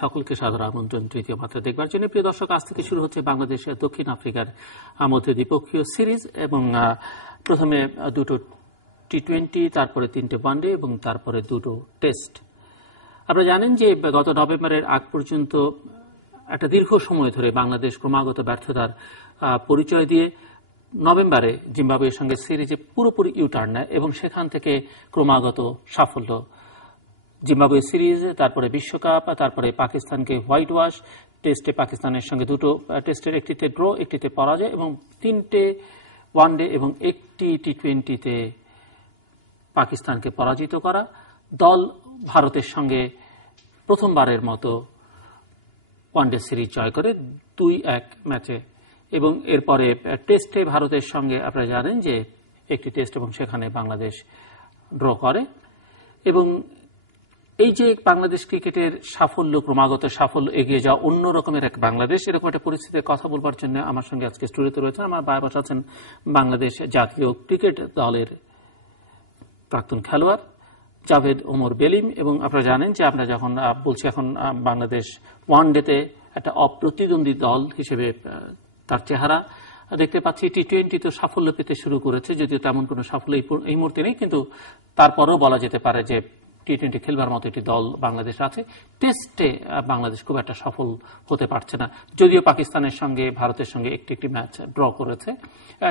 সকলকে সাদর আমন্ত্রণ তৃতীয় মাত্রা দেখবার জন্য। প্রিয় দর্শক, আজ থেকে শুরু হচ্ছে বাংলাদেশ দক্ষিণ আফ্রিকার মধ্যে দ্বিপক্ষীয় সিরিজ এবং প্রথমে দুটো টি-20, তারপরে 3টে ওয়ানডে এবং তারপরে দুটো টেস্ট। আপনারা জানেন যে গত নভেম্বরের আগ পর্যন্ত একটা দীর্ঘ সময় ধরে বাংলাদেশ ক্রমাগত ব্যর্থতার পরিচয় দিয়ে নভেম্বরে জিম্বাবুয়ের সঙ্গে সিরিজে পুরোপুরি ইউটার্ন নেয় এবং সেখান থেকে ক্রমাগত সাফল্য। জিম্বাবুয়ে সিরিজ, তারপরে বিশ্বকাপ, তারপরে পাকিস্তানকে হোয়াইট ওয়াশ, টেস্টে পাকিস্তানের সঙ্গে দুটো টেস্টের একটিতে ড্র, একটিতে পরাজয় এবং 3টে ওয়ানডে এবং 1টি টি-20তে পাকিস্তানকে পরাজিত করা। দল ভারতের সঙ্গে প্রথমবারের মতো ওয়ানডে সিরিজ জয় করে 2-1 ম্যাচে এবং এরপরে টেস্টে ভারতের সঙ্গে আপনারা জানেন যে একটি টেস্ট এবং সেখানে বাংলাদেশ ড্র করে। এবং এই যে বাংলাদেশ ক্রিকেটের সাফল্য, ক্রমাগত সাফল্য, এগিয়ে যাওয়া অন্য রকমের এক বাংলাদেশ, এরকম একটা পরিস্থিতির কথা বলবার জন্য আমার সঙ্গে আজকে স্টুডিওতে রয়েছেন আমার ভাই বসা আছেন বাংলাদেশ জাতীয় ক্রিকেট দলের প্রাক্তন খেলোয়াড় জাভেদ ওমর বেলিম। এবং আপনারা জানেন যে আমরা যখন বলছি এখন বাংলাদেশ ওয়ানডেতে একটা অপ্রতিদ্বন্দ্বী দল হিসেবে তার চেহারা দেখতে পাচ্ছি। টি-20 তো সাফল্য পেতে শুরু করেছে, যদিও তেমন কোনো সাফল্য এই মুহূর্তে নেই, কিন্তু তারপরেও বলা যেতে পারে যে টি-20 খেলবার মতো একটি দল বাংলাদেশ আছে। টেস্টে বাংলাদেশ খুব একটা সফল হতে পারছে না, যদিও পাকিস্তানের সঙ্গে ভারতের সঙ্গে একটি ম্যাচ ড্র করেছে,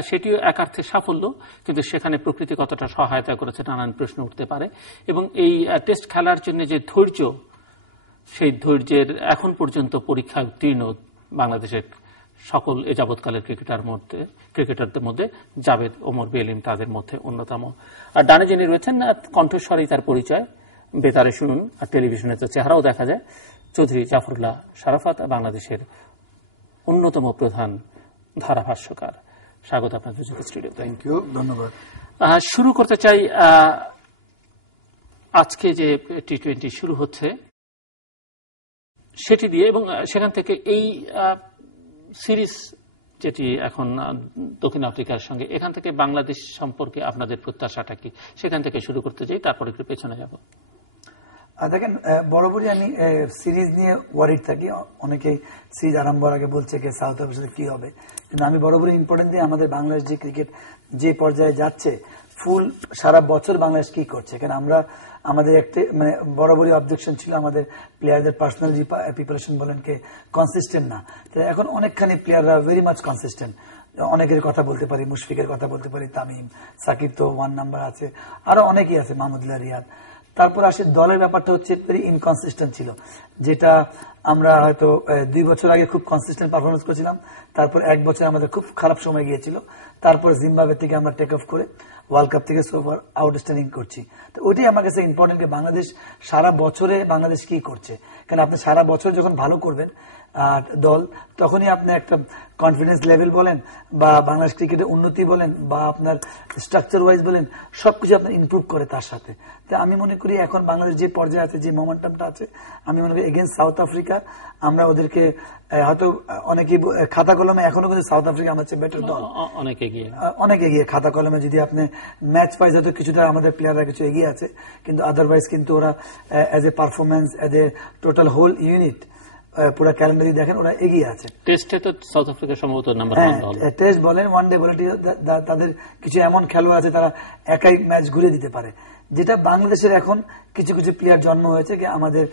সেটিও একার্থে সাফল্য, কিন্তু সেখানে প্রকৃতি কতটা সহায়তা করেছে নানান প্রশ্ন উঠতে পারে। এবং এই টেস্ট খেলার জন্য যে ধৈর্য, সেই ধৈর্যের এখন পর্যন্ত পরীক্ষা উত্তীর্ণ বাংলাদেশের সকল এ যাবৎকালের ক্রিকেটারদের মধ্যে জাভেদ ওমর বেলিম তাদের মধ্যে অন্যতম। আর ডানে যিনি রয়েছেন, কণ্ঠস্বরেই তার পরিচয়, বেতারে শুনুন আর টেলিভিশনে তো চেহারাও দেখা যায়, চৌধুরী জাফরুল্লাহ শারাফাত, বাংলাদেশের অন্যতম প্রধান ধারাভাষ্যকার। স্বাগত আপনাদের স্টুডিও। থ্যাংক ইউ, ধন্যবাদ। শুরু করতে চাই আজকে যে টি-20 শুরু হচ্ছে সেটি দিয়ে, এবং সেখান থেকে এই সিরিজ যেটি এখন দক্ষিণ আফ্রিকার সঙ্গে, এখান থেকে বাংলাদেশ সম্পর্কে আপনাদের প্রত্যাশাটা কি, সেখান থেকে শুরু করতে চাই, তারপর একটু পেছনে যাব। দেখেন, বরাবরই আমি সিরিজ নিয়ে ওয়ারিড থাকি। অনেকেই সিরিজ আরম্ভের আগে বলছে যে সাউথ আফ্রিকার সাথে কি হবে, কিন্তু আমি বরাবরই ইম্পর্টেন্ট দিই আমাদের বাংলাদেশ যে ক্রিকেট যে পর্যায়ে যাচ্ছে, ফুল সারা বছর বাংলাদেশ কি করছে। কারণ আমরা আমাদের একটা মানে বরাবরই অবজেকশন ছিল আমাদের প্লেয়ারদের পার্সোনাল প্রিপারেশন বলেন কে কনসিস্টেন্ট না। এখন অনেকখানি প্লেয়াররা ভেরি মাচ কনসিস্টেন্ট। অনেকের কথা বলতে পারি, মুশফিকের কথা বলতে পারি, তামিম, সাকিব তো 1 নাম্বার আছে, আরো অনেকেই আছে, মাহমুদুল্লাহ রিয়াদ। তারপর আসে দলের ব্যাপারটা হচ্ছে ভেরি ইনকনসিস্টেন্ট ছিল, যেটা আমরা হয়তো 2 বছর আগে খুব কনসিস্টেন্ট পারফরমেন্স করেছিলাম, তারপর 1 বছর আমাদের খুব খারাপ সময় গিয়েছিল, তারপর জিম্বাবুয়ে থেকে আমরা টেক অফ করে ওয়ার্ল্ড কাপ থেকে সোফার আউটস্ট্যান্ডিং করছি। তো ওইটাই আমার কাছে ইম্পর্টেন্ট, বাংলাদেশ সারা বছরে বাংলাদেশ কি করছে। কারণ আপনি সারা বছর যখন ভালো করবেন দল, তখনই আপনি একটা কনফিডেন্স লেভেল বলেন বা বাংলাদেশ ক্রিকেটের উন্নতি বলেন বা আপনার স্ট্রাকচার ওয়াইজ বলেন, সবকিছু আপনার ইমপ্রুভ করে তার সাথে। তো আমি মনে করি এখন বাংলাদেশ যে পর্যায়ে আছে, যে মোমেন্টামটা আছে, আমি মনে করি এগেইনস্ট সাউথ আফ্রিকা আমরা ওদেরকে হয়তো অনেকে খাতা কলমে এখনো কিন্তু সাউথ আফ্রিকা আমার চেয়ে বেটার দল, অনেক এগিয়ে খাতা কলমে। যদি আপনি ম্যাচ ওয়াইজ হয়তো কিছুটা আমাদের প্লেয়াররা কিছু এগিয়ে আছে, কিন্তু আদারওয়াইজ কিন্তু ওরা as a performance, as a total whole unit, পুরো ক্যালেন্ডার যদি দেখেন ওরা এগিয়ে আছে। টেস্টে তো সাউথ আফ্রিকা সম্ভবত নাম্বার 1 দল, টেস্ট বলেন, ওয়ানডে বলেন, তাদের কিছু এমন খেলোয়াড় আছে তারা একাই ম্যাচ ঘুরে দিতে পারে, যেটা বাংলাদেশের এখন কিছু কিছু প্লেয়ার জন্ম হয়েছে কি আমাদের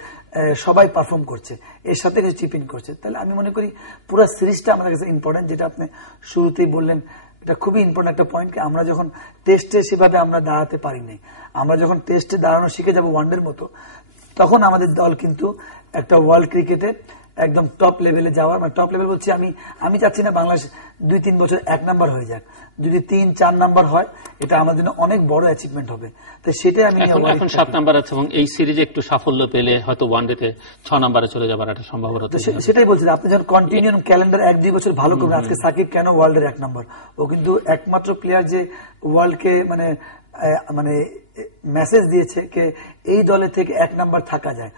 সবাই পারফর্ম করছে, এর সাথে কিছু চিপ ইন করছে। তাহলে আমি মনে করি পুরো সিরিজটা আমাদের কাছে ইম্পর্টেন্ট, যেটা আপনি শুরুতেই বললেন, এটা খুবই ইম্পর্টেন্ট একটা পয়েন্ট। আমরা যখন টেস্টে সেভাবে আমরা দাঁড়াতে পারিনি, আমরা যখন টেস্টে দাঁড়ানো শিখে যাবো ওয়ানডের মতো, তখন আমাদের দল কিন্তু একটা ওয়ার্ল্ড ক্রিকেটে একদম টপ লেভেলে যাওয়ার, মানে টপ লেভেল বলছি আমি চাচ্ছি না বাংলাদেশ 2-3 বছর 1 নাম্বার হয়ে যাক, যদি 3-4 নাম্বার হয় এটা আমাদের জন্য অনেক বড় অ্যাচিভমেন্ট হবে। তো সেটাই আমি এখন 7 নাম্বার আছে এবং এই সিরিজে একটু সাফল্য পেলে হয়তো ওয়ানডেতে 6 নাম্বারে চলে যাবার একটা সম্ভাবনা। সেটাই বলছি, আপনি যখন কন্টিনিউ ক্যালেন্ডার 1-2 বছর ভালো করবেন, আজকে সাকিব কেন ওয়ার্ল্ডের 1 নাম্বার, ও কিন্তু একমাত্র প্লেয়ার যে ওয়ার্ল্ডকে মানে মেসেজ দিয়েছে যে এই দলে থেকে 1 নাম্বার থাকা যায়।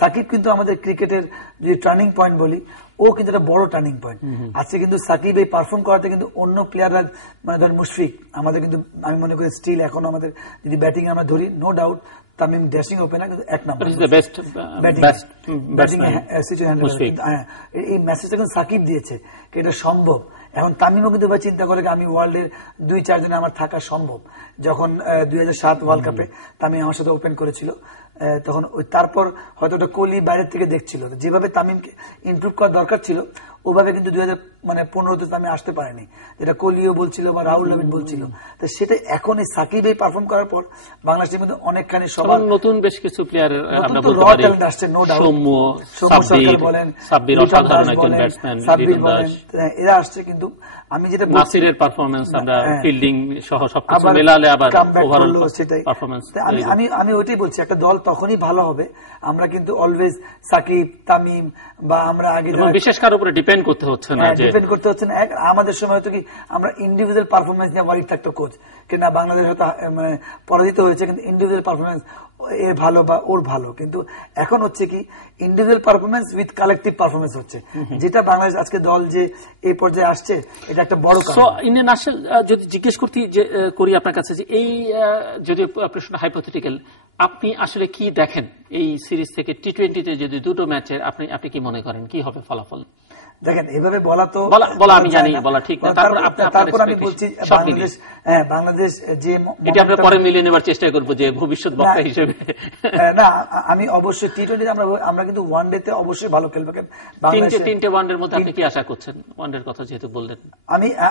সাকিব কিন্তু আমাদের ক্রিকেটের যদি টার্নিং পয়েন্ট বলি, ও কিন্তু একটা বড় টার্নিং পয়েন্ট। আজকে কিন্তু সাকিব এই পারফর্ম করাতে কিন্তু অন্য প্লেয়াররা, মানে ধরেন মুশফিক, আমাদের কিন্তু আমি মনে করি স্টিল এখন আমাদের যদি ব্যাটিং আমরা ধরি, no doubt Tamim dashing opener কিন্তু এক নম্বর ব্যাটিং এই মেসেজটা কিন্তু সাকিব দিয়েছে এটা সম্ভব। এখন তামিমও কিন্তু চিন্তা করে আমি ওয়ার্ল্ডের 2-4 জনে আমার থাকা সম্ভব। যখন 2007 ওয়ার্ল্ড কাপে তামিম আমার সাথে ওপেন করেছিল, তখন তারপর হয়তো ওটা কোহলি বাইরের থেকে দেখছিল, যেভাবে তামিমকে ইমপ্রুভ করার দরকার ছিল ওভাবে কিন্তু 2015-তে তামিম আসতে পারেনি, যেটা কোহলিও বলছিল বা রাহুল দ্রাবিড় বলছিল। তো সেটা এখন এই সাকিব এই পারফর্ম করার পর বাংলাদেশের মধ্যে অনেকখানি সবার নতুন বেশ কিছু প্লেয়ার আমরা বলতে পারি আসছে, নো ডাউট। সৌম্য সরকার বলেন, সাব্বির অসাধারণ একজন ব্যাটসম্যান, এরা আসছে। কিন্তু আমি যেটা নাসিরের পারফরম্যান্স, আমরা ফিল্ডিং সহ সবকিছু মেলালে আবার ওভারঅল পারফরম্যান্স, আমি ওইটাই বলছি, একটা দল তখনই ভালো হবে আমরা কিন্তু অলওয়েজ সাকিব, তামিম বা আমরা আগে বিশেষ কারোর উপরে ডিপেন্ড করতে হচ্ছে না, ডিপেন্ড করতে হচ্ছে না। আমাদের সময় হয়তো কি আমরা ইন্ডিভিজুয়াল পারফরমেন্স নিয়ে ওয়ারিড থাকতো কোচ, কিনা বাংলাদেশ হয়তো মানে পরাজিত হয়েছে কিন্তু ইন্ডিভিজুয়াল পারফরমেন্স এর ভালো বা ওর ভালো। কিন্তু এখন হচ্ছে কি individual performance with collective performance হচ্ছে, যেটা বাংলাদেশ আজকে দল যে এই পর্যায়ে আসছে এটা একটা বড় কারণ। ইন্ডিয়ান ন্যাশনাল যদি জিজ্ঞেস করি আপনার কাছে যে এই যদি প্রশ্ন হাইপোথেটিক্যাল, আপনি আসলে কি দেখেন এই সিরিজ থেকে টি-20-তে যদি দুটো ম্যাচের আপনি কি মনে করেন কি হবে ফলাফল? দেখেন এভাবে বলা তো বলা আমি জানি বলা ঠিক না, তারপর আমি বলছি বাংলাদেশ যে এটা আমরা পরে মিলিয়ে নেবার চেষ্টা করবো যে ভবিষ্যৎ বক্তা হিসেবে। না আমি অবশ্যই টি-20 আমরা কিন্তু ওয়ান ডে তে অবশ্যই ভালো খেলবো। তিনটে ওয়ানডের মধ্যে আপনি কি আশা করছেন? ওয়ানডের কথা যেহেতু বললেন,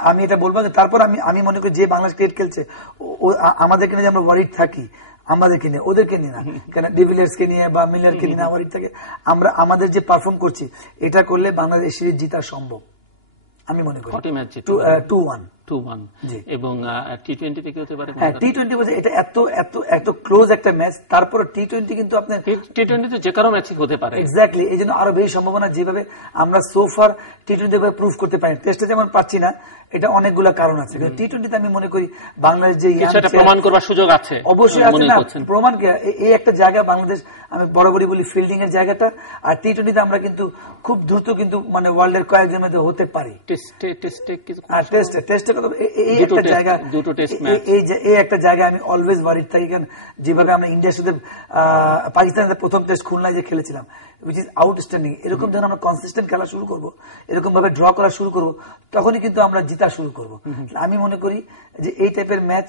আমি এটা বলবো। তারপর আমি মনে করি যে বাংলাদেশ ক্রিকেট খেলছে আমাদেরকে নিয়ে যে আমরা ওয়ারিড থাকি, আমাদেরকে নিয়ে ওদেরকে নিয়ে না, কেন ডিভিলিয়ার্সকে নিয়ে বা মিলারকে নিয়ে না ওয়ারিড থাকে। আমরা আমাদের যে পারফর্ম করছি এটা করলে বাংলাদেশ সিরিজ জিতা সম্ভব আমি মনে করি। 2-1 এবং টি-20 কি হতে পারে? হ্যাঁ, টি-20 বলছে এটা এত ক্লোজ একটা ম্যাচ, তারপর টি-20 কিন্তু আপনার টি-20 যে কারো ম্যাচই হতে পারে। এক্স্যাক্টলি, এই জন্য আরো বেশি সম্ভাবনা। যেভাবে আমরা সোফার টি-20 প্রুভ করতে পারি, টেস্টে যেমন পাচ্ছি না, এটা অনেকগুলো কারণ আছে। কিন্তু টি-20 আমি মনে করি বাংলাদেশ যে প্রমাণ করবার সুযোগ আছে, অবশ্যই আছে। না প্রমাণ কি, এই একটা জায়গা বাংলাদেশ, আমি বরাবরই বলি ফিল্ডিং এর জায়গাটা। আর টি-20 আমরা কিন্তু খুব দ্রুত কিন্তু মানে ওয়ার্ল্ডের কয়েকজনের মধ্যে হতে পারি। টেস্টে এই একটা জায়গা, এই একটা জায়গা আমি অলওয়েজ ওয়ারিড থাকি। কারণ যেভাবে আমরা ইন্ডিয়ার সাথে পাকিস্তানের প্রথম টেস্ট খুলনায় যে খেলেছিলাম, উইচ ইজ আউটস্ট্যান্ডিং, এরকম যখন আমরা কনসিস্টেন্ট খেলা শুরু করবো, এরকম ভাবে ড্র করা শুরু করবো, তখনই কিন্তু আমরা জিতা শুরু করবো। আমি মনে করি যে এই টাইপের ম্যাচ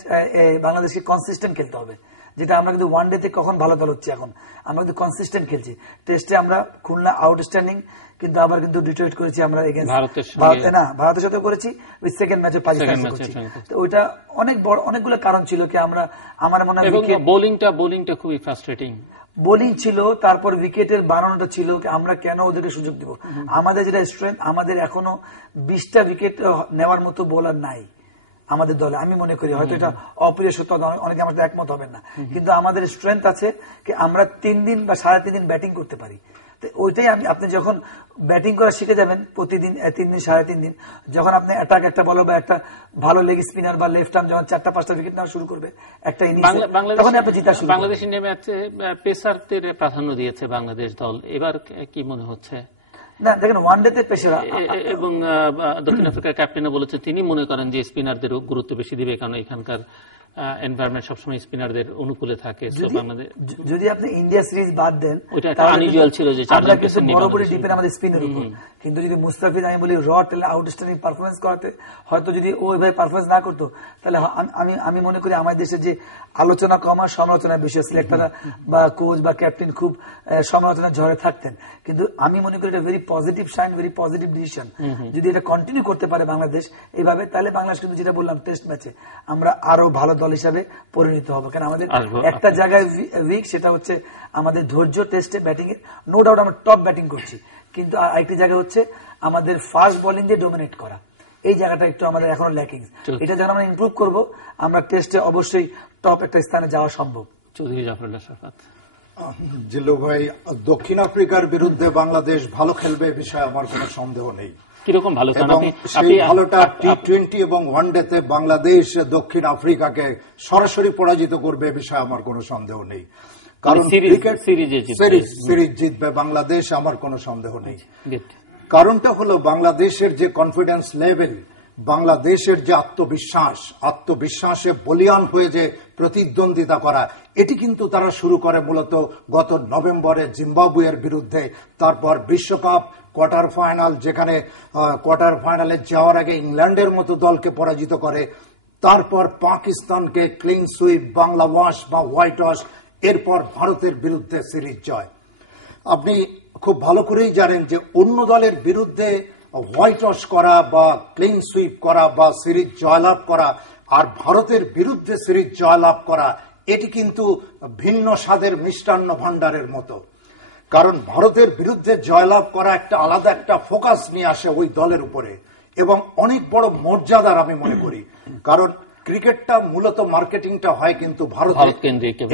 বাংলাদেশকে কনসিস্টেন্ট খেলতে হবে, যেটা আমরা কিন্তু ওয়ান ডে তে কখন ভালো দল হচ্ছে, এখন আমরা কিন্তু কনসিস্টেন্ট খেলছি। টেস্টে আমরা খুলনা আউটস্ট্যান্ডিং, কিন্তু আবার কিন্তু ডিট্রয়েট করেছি আমরা ভারতের সাথে করেছি, উইথ সেকেন্ড ম্যাচে পাকিস্তান করেছি। তো ওইটা অনেক বড় অনেকগুলো কারণ ছিল কি আমরা, আমার মনে হয় বোলিংটা খুবই ফ্রাস্ট্রেটিং বোলিং ছিল, তারপর উইকেটের বানানোটা ছিল, আমরা কেন ওদেরকে সুযোগ দিব? আমাদের যেটা স্ট্রেংথ, আমাদের এখনো 20টা উইকেট নেওয়ার মতো বোলার নাই আমাদের দলে। আমি মনে করি হয়তো এটা অপ্রিয় সত্য, অনেকে আমার একমত হবেন না, কিন্তু আমাদের স্ট্রেংথ আছে কি আমরা 3 দিন বা 3.5 দিন ব্যাটিং করতে পারি। ওইটাই আপনি যখন ব্যাটিং করা শিখে যাবেন প্রতিদিন 3 দিন 3.5 দিন, যখন আপনি অ্যাটাক একটা বলার বা একটা ভালো লেগ স্পিনার বা লেফট আর্ম যখন 4টা-5টা উইকেট নেওয়া শুরু করবে একটা ইনিংস, তখন আপনি জিতা শুরু। বাংলাদেশ ইন্ডিয়া ম্যাচে পেসারদের প্রাধান্য দিয়েছে বাংলাদেশ দল, এবার কি মনে হচ্ছে? না দেখেন ওয়ান ডে তে পেসার, এবং দক্ষিণ আফ্রিকার ক্যাপ্টেনও বলেছে তিনি মনে করেন যে স্পিনারদের গুরুত্ব বেশি দিবে, কারণ এখানকার এনভায়রনমেন্ট সবসময় স্পিনারদের অনুকূলে থাকে। যদি আপনি ইন্ডিয়া সিরিজ বাদ দেন, ছিল যে বরাবরই ডিপেন্ড আমাদের স্পিনের উপর। কিন্তু যদি মুস্তাফিজ আমি বলি আউটস্ট্যান্ডিং পারফরমেন্স করাতে, হয়তো যদি ও এভাবে পারফরমেন্স না করতো, তাহলে আমি মনে করি আমাদের দেশে যে আলোচনা কম আর সমালোচনার বিষয়, সিলেক্টররা বা কোচ বা ক্যাপ্টেন খুব সমালোচনার ঝড়ে থাকতেন। কিন্তু আমি মনে করি এটা very positive sign, very positive decision. যদি এটা কন্টিনিউ করতে পারে বাংলাদেশ এইভাবে, তাহলে বাংলাদেশ কিন্তু যেটা বললাম টেস্ট ম্যাচে আমরা আরো ভালো দল হিসাবে পরিণত হবো। কারণ আমাদের একটা জায়গায় উইক, সেটা হচ্ছে আমাদের ধৈর্য টেস্টে ব্যাটিং এ। নো ডাউট আমরা টপ ব্যাটিং করছি, কিন্তু আরেকটি জায়গা হচ্ছে আমাদের ফাস্ট বোলিং দিয়ে ডোমিনেট করা, এই জায়গাটা একটু আমাদের এখনো ল্যাকিং। এটা যখন আমরা ইমপ্রুভ করবো, আমরা টেস্টে অবশ্যই টপ একটা স্থানে যাওয়া সম্ভব। চৌধুরী জাফরুল্লাহ শরফত। জিল্লু ভাই, দক্ষিণ আফ্রিকার বিরুদ্ধে বাংলাদেশ ভালো খেলবে এ বিষয়ে আমার কোনো সন্দেহ নেই। কিরকম ভালো? সেই ভালোটা টি-20 এবং ওয়ানডেতে বাংলাদেশ দক্ষিণ আফ্রিকাকে সরাসরি পরাজিত করবে এ বিষয়ে আমার কোনো সন্দেহ নেই। কারণ ক্রিকেট সিরিজ জিতবে বাংলাদেশ, আমার কোনো সন্দেহ নেই। কারণটা হলো বাংলাদেশের যে কনফিডেন্স লেভেল, বাংলাদেশের যে আত্মবিশ্বাসে বলিয়ান হয়ে যে প্রতিদ্বন্দ্বিতা করা, এটি কিন্তু তারা শুরু করে মূলত গত নভেম্বরে জিম্বাবুয়ের বিরুদ্ধে, তারপর বিশ্বকাপ কোয়ার্টার ফাইনাল, যেখানে কোয়ার্টার ফাইনালে যাওয়ার আগে ইংল্যান্ডের মতো দলকে পরাজিত করে, তারপর পাকিস্তানকে ক্লিন সুইপ, বাংলা ওয়াশ বা হোয়াইট ওয়াশ, এরপর ভারতের বিরুদ্ধে সিরিজ জয়। আপনি খুব ভালো করেই জানেন যে অন্য দলের বিরুদ্ধে হোয়াইট ওয়াশ করা বা ক্লিন সুইপ করা বা সিরিজ জয়লাভ করা আর ভারতের বিরুদ্ধে সিরিজ জয়লাভ করা, এটি কিন্তু ভিন্ন স্বাদের মিষ্টান্ন ভাণ্ডারের মতো। কারণ ভারতের বিরুদ্ধে জয়লাভ করা একটা আলাদা একটা ফোকাস নিয়ে আসে ওই দলের উপরে, এবং অনেক বড় মর্যাদার আমি মনে করি। কারণ ক্রিকেটটা মূলত মার্কেটিংটা হয় কিন্তু ভারতে,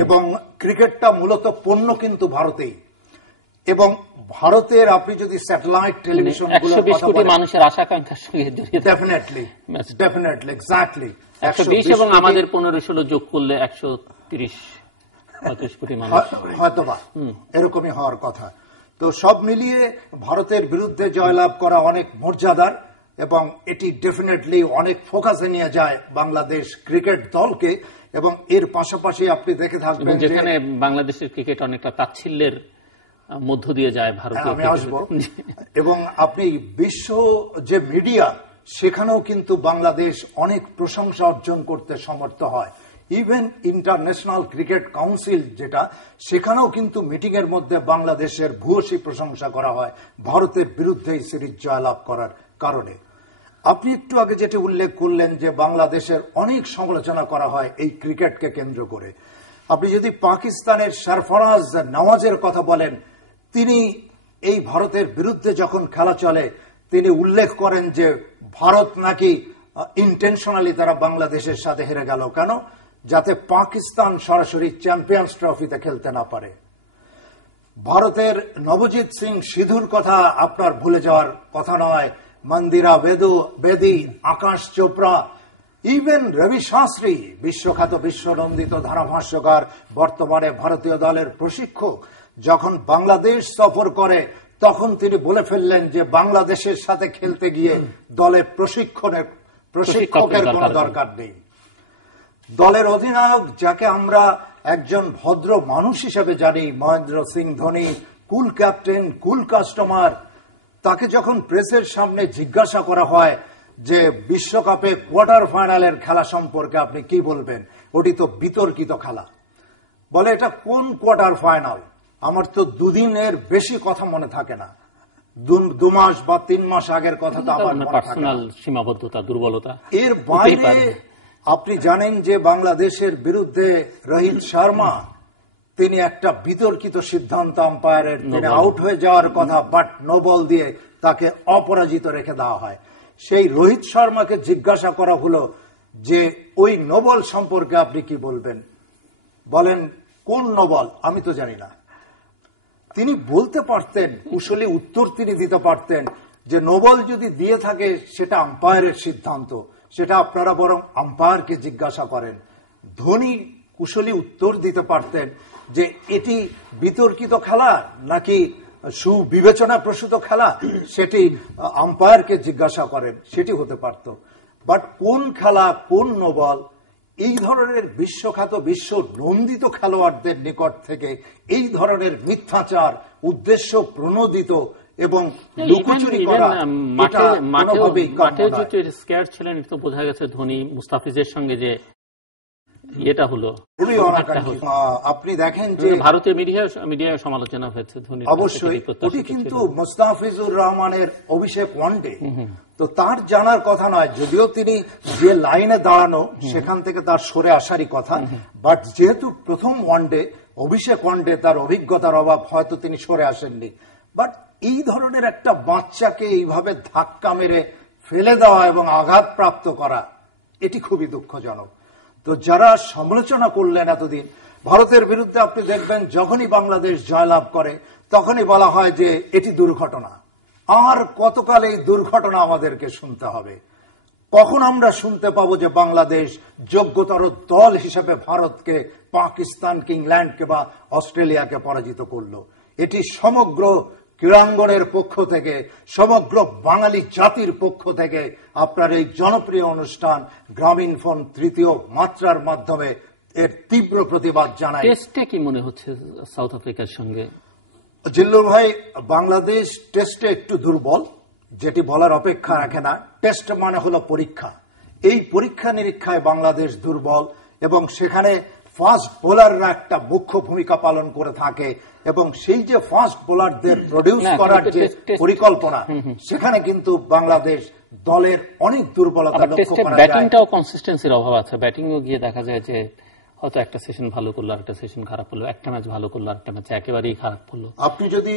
এবং ক্রিকেটটা মূলত পণ্য কিন্তু ভারতেই। এবং ভারতের আপনি যদি স্যাটেলাইট টেলিভিশন মানুষের আশা আকাঙ্ক্ষার সঙ্গে ডেফিনেটলি এক্স্যাক্টলি 120 এবং আমাদের 15-16 যোগ করলে 130-35 কোটি মানুষ হয়তোবা এরকমই হওয়ার কথা। তো সব মিলিয়ে ভারতের বিরুদ্ধে জয়লাভ করা অনেক মর্যাদার, এবং এটি ডেফিনেটলি অনেক ফোকাসে নিয়ে যায় বাংলাদেশ ক্রিকেট দলকে। এবং এর পাশাপাশি আপনি দেখে থাকবেন যেখানে বাংলাদেশের ক্রিকেট অনেকটা তাচ্ছিল্যের মধ্য দিয়ে যায় ভারতীয়, আমি আসবো। এবং আপনি বিশ্ব যে মিডিয়া, সেখানেও কিন্তু বাংলাদেশ অনেক প্রশংসা অর্জন করতে সমর্থ হয়। ইভেন ইন্টারন্যাশনাল ক্রিকেট কাউন্সিল যেটা, সেখানেও কিন্তু মিটিং এর মধ্যে বাংলাদেশের ভূয়সী প্রশংসা করা হয় ভারতের বিরুদ্ধে সিরিজ জয়লাভ করার কারণে। আপনি একটু আগে যেটি উল্লেখ করলেন যে বাংলাদেশের অনেক সমালোচনা করা হয় এই ক্রিকেটকে কেন্দ্র করে। আপনি যদি পাকিস্তানের সরফরাজ নওয়াজের কথা বলেন, তিনি এই ভারতের বিরুদ্ধে যখন খেলা চলে, তিনি উল্লেখ করেন যে ভারত নাকি ইন্টেনশনালি তারা বাংলাদেশের সাথে হেরে গেল, কেন? যাতে পাকিস্তান সরাসরি চ্যাম্পিয়ন্স ট্রফিতে খেলতে না পারে। ভারতের নবজিৎ সিং সিধুর কথা আপনার ভুলে যাওয়ার কথা নয়, মন্দিরা বেদি, আকাশ চোপড়া, ইভেন রবি শাস্ত্রী, বিশ্বখ্যাত বিশ্বনন্দিত ধারাভাষ্যকার, বর্তমানে ভারতীয় দলের প্রশিক্ষক, যখন বাংলাদেশ সফর করে তখন তিনি বলে ফেললেন যে বাংলাদেশের সাথে খেলতে গিয়ে দলে প্রশিক্ষকের কোনো দরকার নেই। দলের অধিনায়ক, যাকে আমরা একজন ভদ্র মানুষ হিসেবে জানি, মহেন্দ্র সিং ধোনি, কুল ক্যাপ্টেন, কুল কাস্টমার, তাকে যখন প্রেসের সামনে জিজ্ঞাসা করা হয় যে বিশ্বকাপে কোয়ার্টার ফাইনালের খেলা সম্পর্কে আপনি কি বলবেন, ওটি তো বিতর্কিত খেলা। বলে, এটা কোন কোয়ার্টার ফাইনাল? আমার তো দুদিনের বেশি কথা মনে থাকে না, 2 মাস বা 3 মাস আগের কথা তো আমার মনে থাকে না। সীমাবদ্ধতা, দুর্বলতা। এর বাইরে আপনি জানেন যে বাংলাদেশের বিরুদ্ধে রোহিত শর্মা, তিনি একটা বিতর্কিত সিদ্ধান্ত আম্পায়ারের, তিনি আউট হয়ে যাওয়ার কথা, বাট নো বল দিয়ে তাকে অপরাজিত রেখে দেওয়া হয়। সেই রোহিত শর্মাকে জিজ্ঞাসা করা হলো যে ওই নো বল সম্পর্কে আপনি কি বলবেন? বলেন, কোন নো বল? আমি তো জানি না। তিনি বলতে পারতেন, কুশলী উত্তর তিনি দিতে পারতেন যে নো বল যদি দিয়ে থাকে সেটা আম্পায়ারের সিদ্ধান্ত, সেটা আপনারা বরং আম্পায়ারকে জিজ্ঞাসা করেন। ধোনি কুশলী উত্তর দিতে পারতেন যে এটি বিতর্কিত খেলা নাকি সুবিবেচনা প্রসূত খেলা, সেটি আম্পায়ারকে জিজ্ঞাসা করেন, সেটি হতে পারত। বাট কোন খেলা, কোন নো বল, এই ধরনের বিশ্বখ্যাত, বিশ্ব নন্দিত খেলোয়াড়দের নিকট থেকে এই ধরনের মিথ্যাচার, উদ্দেশ্য প্রণোদিত এবং লুকোচুরি করা, স্কেয়ার ছিলেন, এটা তো বোঝা গেছে ধোনি মুস্তাফিজের সঙ্গে যে এটা হলো। আপনি দেখেন যে ভারতীয় মিডিয়ায় সমালোচনা হয়েছে ধোনি, অবশ্যই ওটি কিন্তু মুস্তাফিজুর রহমানের অভিষেক ওয়ানডে, তো তার জানার কথা নয়, যদিও তিনি যে লাইনে দাঁড়ানো সেখান থেকে তার সরে আসারই কথা, বাট যেহেতু প্রথম ওয়ানডে, অভিষেক ওয়ানডে, তার অভিজ্ঞতার অভাব, হয়তো তিনি সরে আসেননি। বাট এই ধরনের একটা বাচ্চাকে এইভাবে ধাক্কা মেরে ফেলে দেওয়া এবং আঘাতপ্রাপ্ত করা, এটি খুবই দুঃখজনক। তো যারা সমালোচনা করলেন এতদিন ভারতের বিরুদ্ধে, আপনি দেখবেন যখনই বাংলাদেশ জয়লাভ করে তখনই বলা হয় যে এটি দুর্ঘটনা। আর কতকাল এই দুর্ঘটনা আমাদেরকে শুনতে হবে? কখন আমরা শুনতে পাবো যে বাংলাদেশ যোগ্যতর দল হিসেবে ভারতকে, পাকিস্তানকে, ইংল্যান্ডকে বা অস্ট্রেলিয়াকে পরাজিত করলো? এটি সমগ্র ক্রীড়াঙ্গনের পক্ষ থেকে, সমগ্র বাঙালি জাতির পক্ষ থেকে আপনার এই জনপ্রিয় অনুষ্ঠান গ্রামীণ ফোন তৃতীয় মাত্রার মাধ্যমে এর তীব্র প্রতিবাদ জানাই। টেস্টে কি মনে হচ্ছে সাউথ আফ্রিকার সঙ্গে? জিল্লুর ভাই, বাংলাদেশ টেস্টে একটু দুর্বল, যেটি বলার অপেক্ষা রাখে না। টেস্ট মানে হলো পরীক্ষা। এই পরীক্ষা নিরীক্ষায় বাংলাদেশ দুর্বল এবং সেখানে ফাস্ট বোলাররা একটা মুখ্য ভূমিকা পালন করে থাকে এবং সেই যে ফাস্ট বোলারদের প্রডিউস করার যে পরিকল্পনা, সেখানে কিন্তু বাংলাদেশ দলের অনেক দুর্বলতা লক্ষ্য করা যায়। ব্যাটিংটাও কনসিস্টেন্সির অভাব আছে। ব্যাটিংও গিয়ে দেখা যায় যে হয়তো একটা সেশন ভালো করলো, একটা সেশন খারাপ হলো, একটা ম্যাচ ভালো করলো, একটা ম্যাচ একেবারেই খারাপ করলো। আপনি যদি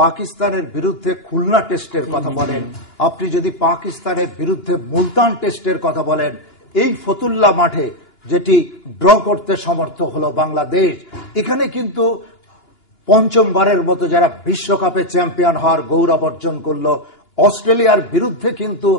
পাকিস্তানের বিরুদ্ধে খুলনা টেস্টের কথা বলেন, আপনি যদি পাকিস্তানের বিরুদ্ধে মুলতান টেস্টের কথা বলেন, এই ফতুল্লা মাঠে যেটি ড্র করতে সমর্থ হলো বাংলাদেশ, এখানে কিন্তু পঞ্চমবারের মতো যারা বিশ্বকাপে চ্যাম্পিয়ন হওয়ার গৌরব অর্জন করলো, অস্ট্রেলিয়ার বিরুদ্ধে কিন্তু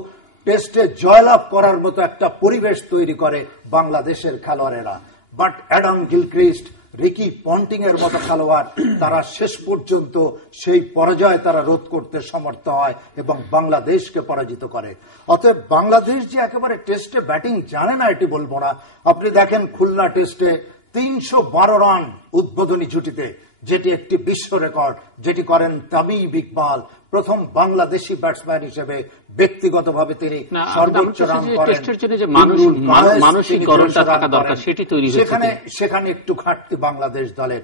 টেস্টে জয়লাভ করার মতো একটা পরিবেশ তৈরি করে বাংলাদেশের খেলোয়াড়েরা। But Adam Gilchrist, Ricky Ponting এর মতো খেলোয়াড়, তারা শেষ পর্যন্ত সেই পরাজয় তারা রোধ করতে সমর্থ হয় এবং বাংলাদেশকে পরাজিত করে। অতএব বাংলাদেশ যে একেবারে টেস্টে ব্যাটিং জানে না এটি বলবো না। আপনি দেখেন খুলনা টেস্টে 312 রান উদ্বোধনী জুটিতে, যেটি একটি বিশ্ব রেকর্ড, যেটি করেন তামিম ইকবাল, প্রথম বাংলাদেশি ব্যাটসম্যান হিসেবে। ব্যক্তিগতভাবে তিনি সর্বোচ্চ রান করেন। সেখানে একটু ঘাটতি বাংলাদেশ দলের।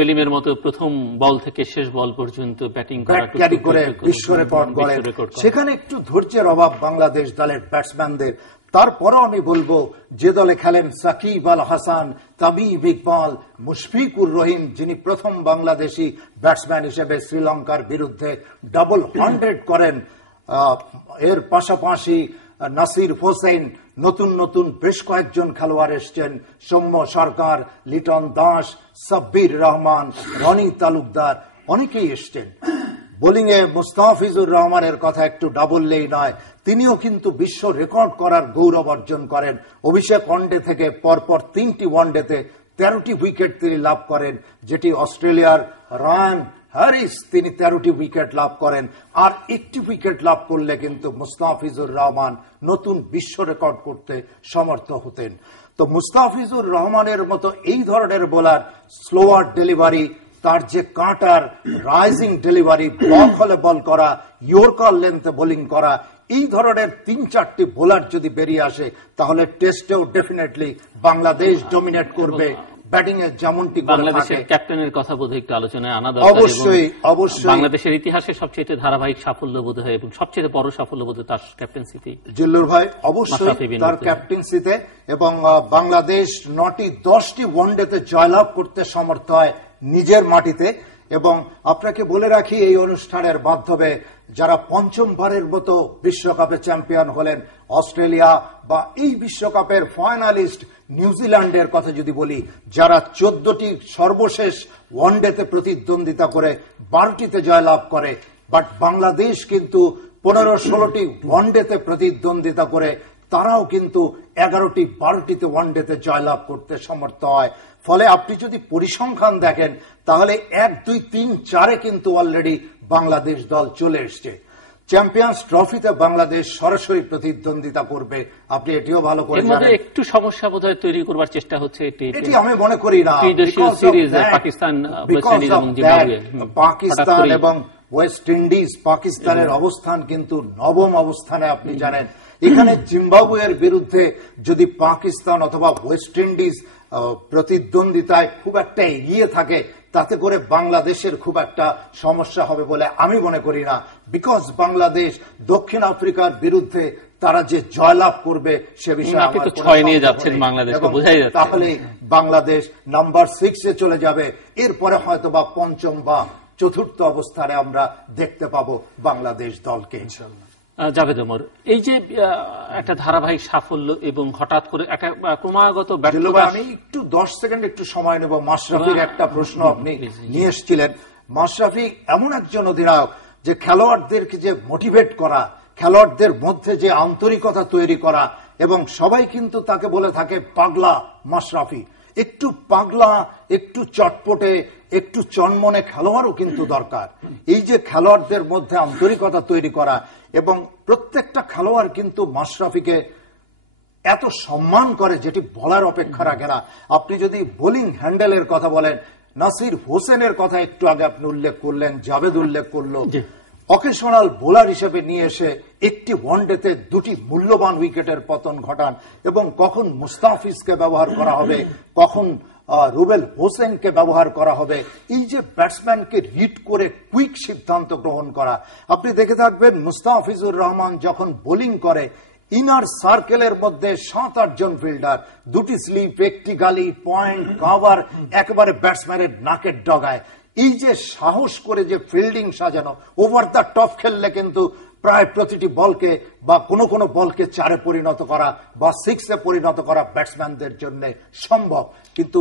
বেলিমের মতো প্রথম বল থেকে শেষ বল পর্যন্ত ব্যাটিং ক্যারি করে বিশ্ব রেকর্ড করেন, সেখানে একটু ধৈর্যের অভাব বাংলাদেশ দলের ব্যাটসম্যানদের। তারপরও আমি বলবো, যে দলে খেলেন সাকিব আল হাসান, তামিম ইকবাল, মুশফিকুর রহিম, যিনি প্রথম বাংলাদেশি ব্যাটসম্যান হিসেবে শ্রীলঙ্কার বিরুদ্ধে ডাবল 100 করেন, এর পাশাপাশি নাসির হোসেন, নতুন নতুন বেশ কয়েকজন খেলোয়াড় এসছেন, সৌম্য সরকার, লিটন দাস, সাব্বির রহমান, রনি তালুকদার, অনেকেই এসছেন। বোলিং এ মুস্তাফিজুর রহমানের কথা একটু ডাবললেই নয়, তিনিও কিন্তু বিশ্ব রেকর্ড করার গৌরব অর্জন করেন। অভিষেক ওয়ানডে থেকে পরপর 3টি ওয়ানডেতে 13টি উইকেট তিনি লাভ করেন, যেটি অস্ট্রেলিয়ার রায়ান হ্যারিস তিনি 13টি উইকেট লাভ করেন। আর একটি উইকেট লাভ করলে কিন্তু মুস্তাফিজুর রহমান নতুন বিশ্ব রেকর্ড করতে সমর্থ হতেন। তো মুস্তাফিজুর রহমানের মতো এই ধরনের বোলার, স্লোয়ার ডেলিভারি, তার যে কাঁটার রাইজিং ডেলিভারি, ব্লক হলে বল করা, ইয়র্কার লেন্থে বোলিং করা, এই ধরনের 3-4টি বোলার যদি বেরিয়ে আসে, তাহলে টেস্টেও ডেফিনেটলি বাংলাদেশ ডমিনেট করবে। ব্যাটিং এ যেমনটি বাংলাদেশের ক্যাপ্টেনের কথা বোধহয় একটু আলোচনায় আনা দরকার। অবশ্যই অবশ্যই বাংলাদেশের ইতিহাসে সবচেয়ে ধারাবাহিক সাফল্য বোধ হয় এবং সবচেয়ে বড় সাফল্য বোধ হয় তার ক্যাপ্টেন্সিতে। জিল্লুর ভাই, অবশ্যই তার ক্যাপ্টেন্সিতে, এবং বাংলাদেশ 9টি-10টি ওয়ানডেতে জয়লাভ করতে সমর্থ হয় নিজের মাটিতে। এবং আপনাকে বলে রাখি, এই অনুষ্ঠানের মাধ্যমে যারা পঞ্চমবারের মতো বিশ্বকাপে চ্যাম্পিয়ন হলেন, অস্ট্রেলিয়া, বা এই বিশ্বকাপের ফাইনালিস্ট নিউজিল্যান্ডের কথা যদি বলি, যারা 14টি সর্বশেষ ওয়ানডেতে প্রতিদ্বন্দ্বিতা করে 12টিতে জয়লাভ করে, বাট বাংলাদেশ কিন্তু 15-16টি ওয়ানডেতে প্রতিদ্বন্দ্বিতা করে তারাও কিন্তু 11টি-12টিতে ওয়ানডেতে জয়লাভ করতে সমর্থ হয়। ফলে আপনি যদি পরিসংখ্যান দেখেন, তাহলে 1, 2, 3, 4-এ কিন্তু অলরেডি বাংলাদেশ দল চলে এসছে। চ্যাম্পিয়ন্স ট্রফিতে বাংলাদেশ সরাসরি প্রতিদ্বন্দ্বিতা করবে, আপনি এটিও ভালো করে জানেন। একটু সমস্যা বোধহয় তৈরি করবার চেষ্টা হচ্ছে এটি আমি মনে করি না। পাকিস্তান এবং ওয়েস্ট ইন্ডিজ, পাকিস্তানের অবস্থান কিন্তু নবম অবস্থানে, আপনি জানেন। এখানে জিম্বাবুয়ের বিরুদ্ধে যদি পাকিস্তান অথবা ওয়েস্ট ইন্ডিজ প্রতিদ্বন্দ্বিতায় খুব একটা এগিয়ে থাকে, তাতে করে বাংলাদেশের খুব একটা সমস্যা হবে বলে আমি মনে করি না। বিকজ বাংলাদেশ দক্ষিণ আফ্রিকার বিরুদ্ধে তারা যে জয়লাভ করবে সে বিষয়ে তাহলে বাংলাদেশ নাম্বার 6-এ চলে যাবে। এরপরে হয়তো বা পঞ্চম বা চতুর্থ অবস্থানে আমরা দেখতে পাবো বাংলাদেশ দলকে, ইনশাআল্লাহ। জাভেদ ওমর, এই যে একটা ধারাবাহিক সাফল্য এবং হঠাৎ করে একটা ক্রমাগত ব্যর্থতা, আমি একটু 10 সেকেন্ড একটু সময় নেব। মাশরাফির একটা প্রশ্ন আপনি নিয়ে এসেছিলেন। মাশরাফি এমন একজন অধিনায়ক যে খেলোয়াড়দেরকে যে মোটিভেট করা, খেলোয়াড়দের মধ্যে যে আন্তরিকতা তৈরি করা, এবং সবাই কিন্তু তাকে বলে থাকে পাগলা মাশরাফি। একটু পাগলা, একটু চটপটে, একটু চনমনে খেলোয়াড়ও কিন্তু দরকার। এই যে খেলোয়াড়দের মধ্যে আন্তরিকতা তৈরি করা, এবং প্রত্যেকটা খেলোয়াড় কিন্তু মাশরাফিকে এত সম্মান করে যেটি বলার অপেক্ষা রাখে না। আপনি যদি বোলিং হ্যান্ডেলের কথা বলেন, নাসির হোসেনের কথা একটু আগে আপনি উল্লেখ করলেন, জাভেদ উল্লেখ করলো, অকেশনাল বোলার হিসেবে নিয়ে এসে একটি ওয়ানডেতে 2টি মূল্যবান উইকেটের পতন ঘটান, এবং কখন মুস্তাফিজকে ব্যবহার করা হবে, কখন রুবেল হোসেনকে ব্যবহার করা হবে, এই যে ব্যাটসম্যানকে রিড করে কুইক সিদ্ধান্ত গ্রহণ করা। আপনি দেখে থাকবেন মুস্তাফিজুর রহমান যখন বোলিং করে, ইনার সার্কেলের মধ্যে 7-8 জন ফিল্ডার, 2টি স্লিপ, একটি গালি, পয়েন্ট, কাভার, একেবারে ব্যাটসম্যানের নাকের ডগায়। এই যে সাহস করে যে ফিল্ডিং সাজানো, ওভার দ্য টপ খেললে কিন্তু প্রায় প্রতিটি বলকে বা কোন কোন বলকে 4-এ পরিণত করা বা 6-এ পরিণত করা ব্যাটসম্যানদের জন্য সম্ভব। কিন্তু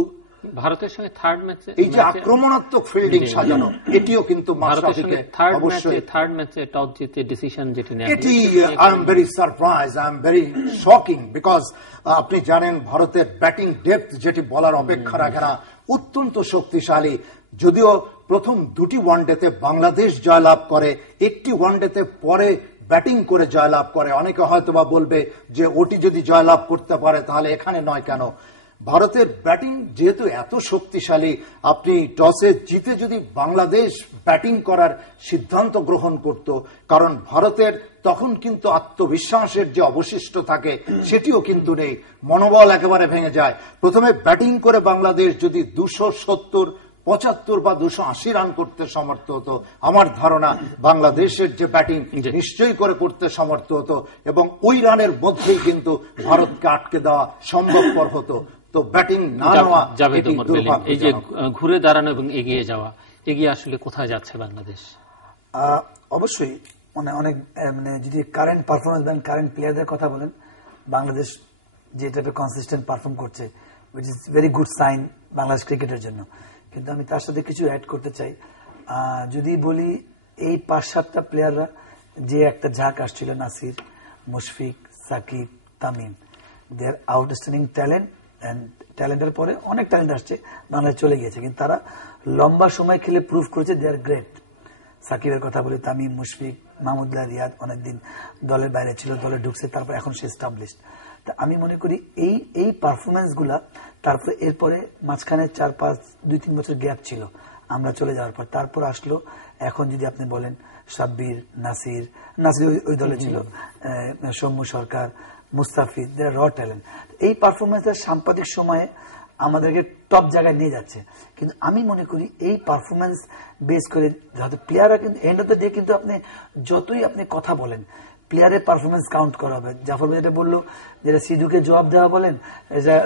ভারতের সঙ্গে থার্ড ম্যাচে এই যে আক্রমণাত্মক ফিল্ডিং সাজানো, এটিও কিন্তু মাশরাফিকে অবশ্যই থার্ড ম্যাচে টস জিতে ডিসিশন যেটি নেয়, এটি I am very surprise, I am very shocking, because আপনি জানেন ভারতের ব্যাটিং ডেপথ যেটি বলার অপেক্ষা রাখে না, অত্যন্ত শক্তিশালী। যদিও প্রথম 2টি ওয়ানডেতে বাংলাদেশ জয়লাভ করে, একটি ওয়ানডেতে পরে ব্যাটিং করে জয়লাভ করে। অনেকে হয়তোবা বলবে যে ওটি যদি জয়লাভ করতে পারে তাহলে এখানে নয় কেন। ভারতের ব্যাটিং যেহেতু এত শক্তিশালী, আপনি টসে জিতে যদি বাংলাদেশ ব্যাটিং করার সিদ্ধান্ত গ্রহণ করত, কারণ ভারতের তখন কিন্তু আত্মবিশ্বাসের যে অবশিষ্ট থাকে সেটিও কিন্তু নেই, মনোবল একেবারে ভেঙে যায়। প্রথমে ব্যাটিং করে বাংলাদেশ যদি 270, 75 বা 280 রান করতে সমর্থ হতো, আমার ধারণা বাংলাদেশের যে ব্যাটিং নিশ্চয়ই করতে সমর্থ হতো, এবং ওই রানের মধ্যেই কিন্তু ভারতকে আটকে দেওয়া সম্ভবপর হতো। তো ব্যাটিং না নেওয়া, এই যে ঘুরে দাঁড়ানো এবং এগিয়ে যাওয়া, এগিয়ে আসলে কোথায় যাচ্ছে বাংলাদেশ? অবশ্যই অনেক যদি কারেন্ট পারফরমেন্স বা কারেন্ট প্লেয়ারদের কথা বলেন, বাংলাদেশ যে টাইপের কনসিস্টেন্ট পারফর্ম করছে, which is very good sign Bangladesh ক্রিকেটের জন্য। কিন্তু আমি তার সাথে কিছু অ্যাড করতে চাই। যদি বলি এই 5-7টা প্লেয়াররা যে একটা ঝাঁক আসছিল, নাসির, মুশফিক, সাকিব, তামিম, দে আর আউটস্ট্যান্ডিং ট্যালেন্ট, এন্ড ট্যালেন্টের পরে অনেক ট্যালেন্ট আসছে, বাংলাদেশ চলে গিয়েছে, কিন্তু তারা লম্বা সময় খেলে প্রুভ করেছে দে আর গ্রেট। সাকিবের কথা বলি, তামিম, মুশফিক, মাহমুদুল্লাহ রিয়াদ অনেকদিন দলের বাইরে ছিল, দলে ঢুকছে, তারপর এখন সে এস্টাবলিশড। আমি মনে করি এই পারফরমেন্স গুলা, তারপরে এরপরে মাঝখানে 2-3 বছর গ্যাপ ছিল আমরা চলে যাওয়ার পর, তারপর আসলো এখন যদি আপনি বলেন সাব্বির, নাসির ওই দলে ছিল, সৌম্য সরকার, মুস্তাফিজ, দে আর র ট্যালেন্ট। এই পারফরমেন্সের সাম্প্রতিক সময়ে আমাদেরকে টপ জায়গায় নিয়ে যাচ্ছে। কিন্তু আমি মনে করি এই পারফরমেন্স বেস করে হয়তো প্লেয়াররা কিন্তু এন্ড অফ দ্য ডে, কিন্তু আপনি যতই আপনি কথা বলেন, প্লেয়ারের পারফরমেন্স কাউন্ট করা হবে। জাফর ভাই যেটা বললো, যেটা সিধুকে জবাব দেওয়া বলেন,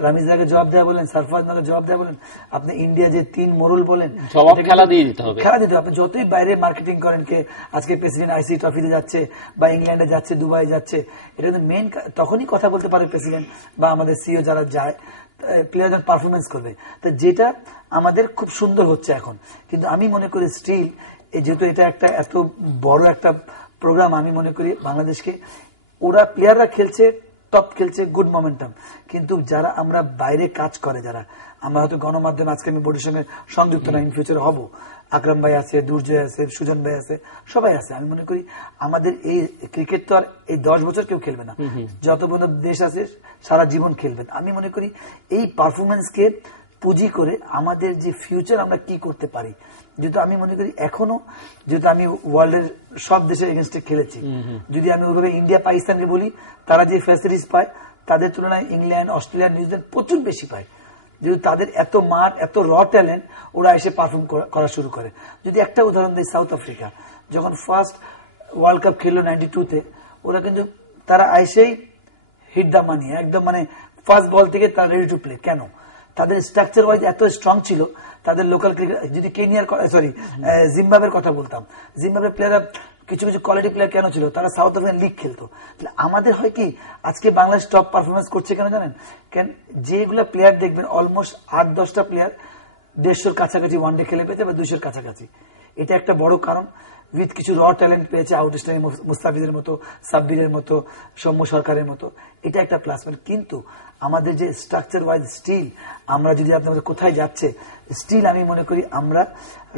রামিজাকে জবাব দেওয়া বলেন, সারফরাজকে জবাব দেওয়া বলেন, আপনি ইন্ডিয়া যে 3 মোরল বলেন, খেলা দিয়ে দিতে হবে। আপনি যতই বাইরে মার্কেটিং করেন, কে আজকে প্রেসিডেন্ট আইসি ট্রফিতে যাচ্ছে বা ইংল্যান্ডে যাচ্ছে, দুবাই যাচ্ছে, এটা কিন্তু মেইন, তখনই কথা বলতে পারে প্রেসিডেন্ট বা আমাদের সিও যারা যায়, প্লেয়ারদের পারফরমেন্স করবে। তো যেটা আমাদের খুব সুন্দর হচ্ছে এখন। কিন্তু আমি মনে করি স্টিল, যেহেতু এটা একটা এত বড় একটা প্রোগ্রাম, আমি মনে করি বাংলাদেশকে, ওরা প্লেয়াররা খেলছে, টপ খেলছে, গুড মোমেন্টাম, কিন্তু যারা আমরা বাইরে কাজ করে, যারা আমরা হয়তো গণমাধ্যম, আজকে আমি বোর্ডের সঙ্গে সংযুক্ত না, ইন ফিউচারে হব, আকরাম ভাই আছে, দুর্জয় আছে, সুজন ভাই আছে, সবাই আছে। আমি মনে করি আমাদের এই ক্রিকেট তো আর এই 10 বছর কেউ খেলবে না, যত পর্যন্ত দেশ আছে সারা জীবন খেলবে। আমি মনে করি এই পারফরমেন্সকে পুঁজি করে আমাদের যে ফিউচার আমরা কি করতে পারি, যেহেতু আমি মনে করি এখনো, যেহেতু আমি ওয়ার্ল্ডের সব দেশের এগেনস্টে খেলেছি, যদি আমি ওইভাবে ইন্ডিয়া পাকিস্তানকে বলি, তারা যে ফ্যাসিলিটিস পায় তাদের তুলনায় ইংল্যান্ড, অস্ট্রেলিয়া, নিউজিল্যান্ড প্রচুর বেশি পায়, যেহেতু তাদের এত মাঠ, এত র ট্যালেন্ট, ওরা এসে পারফর্ম করা শুরু করে। যদি একটা উদাহরণ দিই, সাউথ আফ্রিকা যখন ফার্স্ট ওয়ার্ল্ড কাপ খেললো 92-তে, ওরা কিন্তু তারা এসেই হিট দা মানি, একদম ফার্স্ট বল থেকে তারা রেডি টু প্লে। কেন? তাদের স্ট্রাকচার ওয়াইজ এত স্ট্রং ছিল, তাদের লোকাল ক্রিকেট। যদি কেনিয়ার জিম্বাবুয়ের কথা বলতাম, জিম্বাবুয়ের প্লেয়াররা কিছু কিছু কোয়ালিটি প্লেয়ার কেন ছিল, তারা সাউথ আফ্রিকান লিগ খেলতো। আমাদের হয় কি, আজকে বাংলাদেশ টপ পারফরমেন্স করছে কেন জানেন? কেন, যেগুলো প্লেয়ার দেখবেন অলমোস্ট 8-10টা প্লেয়ার 150-র কাছাকাছি ওয়ানডে খেলে পেতে বা 200-র কাছাকাছি। এটা একটা বড় কারণ। উইথ কিছু র ট্যালেন্ট পেয়েছে, আউটস্ট্যান্ডিং মুস্তাফিজের মতো, সাব্বিরের মতো, সৌম্য সরকারের মতো, এটা একটা প্লাস পয়েন্ট। কিন্তু আমাদের যে স্ট্রাকচার ওয়াইজ স্টিল আমরা যদি আপনাদের কোথায় যাচ্ছে, স্টিল আমি মনে করি আমরা